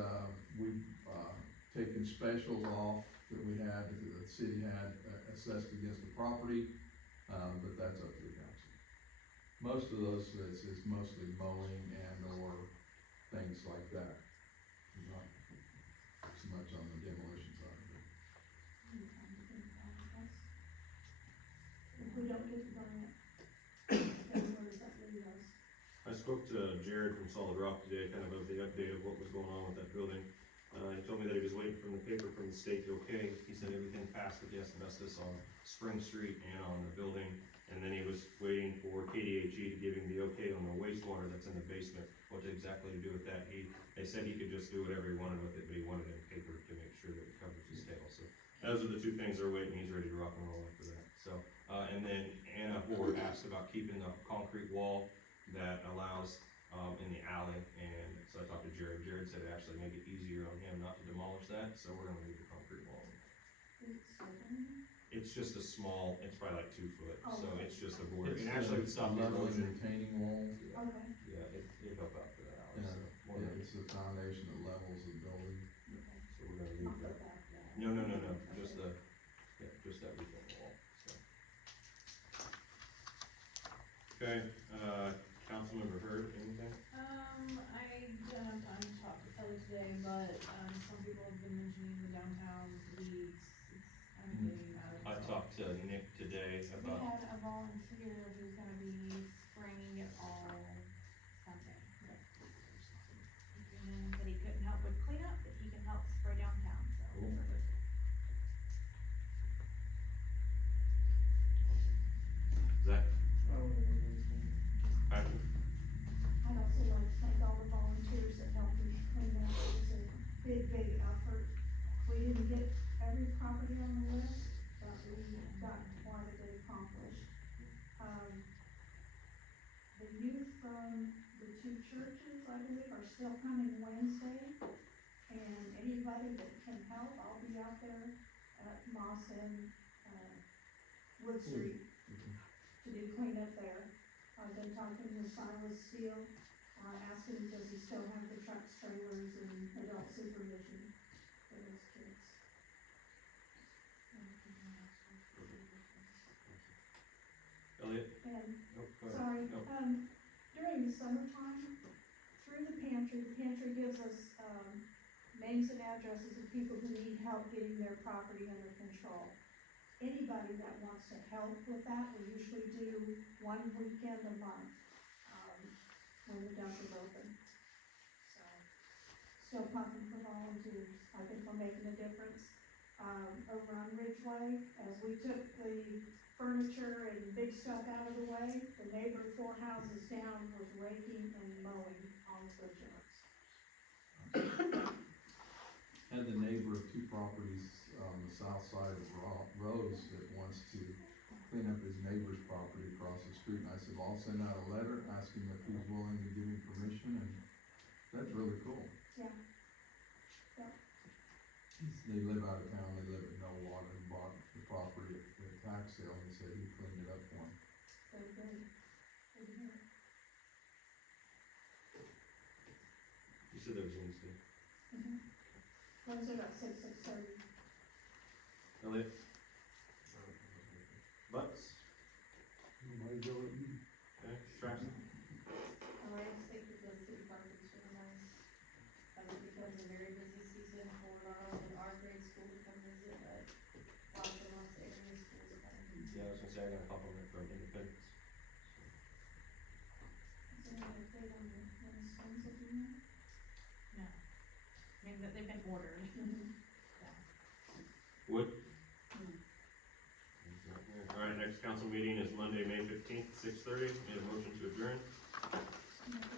we've, taken specials off that we had, that the city had assessed against the property, but that's up to the council. Most of those is mostly mowing and or things like that. Not so much on the demolition side. If we don't get the grant, then where does that leave us? I spoke to Jared from Solid Rock today, kind of the update of what was going on with that building. He told me that he was waiting from the paper from the state to okay. He said everything passed with the asbestos on Spring Street and on the building. And then he was waiting for KDHE to give him the okay on the wastewater that's in the basement, what exactly to do with that. They said he could just do whatever he wanted with it, but he wanted it in paper to make sure that it covers his tail. So those are the two things they're waiting. He's ready to rock and roll after that. So, and then Anna Ward asked about keeping the concrete wall that allows in the alley, and so I talked to Jared. Jared said it actually made it easier on him not to demolish that, so we're gonna leave the concrete wall. It's just a small, it's probably like 2 foot, so it's just a border, and actually it would stop the level erosion. retaining wall. Okay. Yeah, it'd help out for that, Yeah, so, more yeah, than- it's the foundation that levels the building. so we're gonna I'll leave go that. back to that. No, just just that retaining wall, so. Okay, Councilmember Hurd, anything? I don't have time to talk to Kelly today, but, some people have been mentioning the downtown weeds, I'm getting out of. I talked to Nick today We about, had a volunteer who's gonna be spraying it all Sunday. And then said he couldn't help with cleanup, but he can help spray downtown, so. Cool. Zach, Patrick? I'd also like to thank all the volunteers that helped me clean up. It was a big effort. We didn't get every property on the list, but we got quite a bit accomplished. The youth from the 2 churches, I believe, are still coming Wednesday. And anybody that can help, I'll be out there at Moss and, Wood Street to do cleanup there. I've been talking with Silas Steele, asking does he still have the trucks, trailers, and adult supervision for those kids. Elliot? And, Nope, go ahead. sorry, Nope. during the summertime, through the pantry gives us, names and addresses of people who need help getting their property under control. Anybody that wants to help with that, we usually do 1 weekend a month, when the dump is open. So, still pumping for volunteers, I think we're making a difference. Over on Ridgeway, as we took the furniture and big stuff out of the way, the neighbor 4 houses down was raking and mowing all the wood chips. Had the neighbor of 2 properties on the south side of Rose that wants to clean up his neighbor's property across the street, and I said, well, I'll send out a letter asking if he's willing to give me permission, and that's really cool. Yeah. Yep. They live out of town, they live at Millwater, and bought the property at the tax sale, and he said he cleaned it up for him. Very good. Good to hear. You said that was Wednesday. Wednesday about 6:30. Elliot? Butts? Nobody's over eating. Okay, Traxton? I think that the city park is really nice. It becomes a very busy season for not only our grade school to come visit, but lots of area schools come. Yeah, I was gonna say, I got a compliment from Independence. Is there any update on the swings at the end? No. ordered. Wood? All right, next council meeting is Monday, May 15th, 6:30. Need a motion to adjourn? Make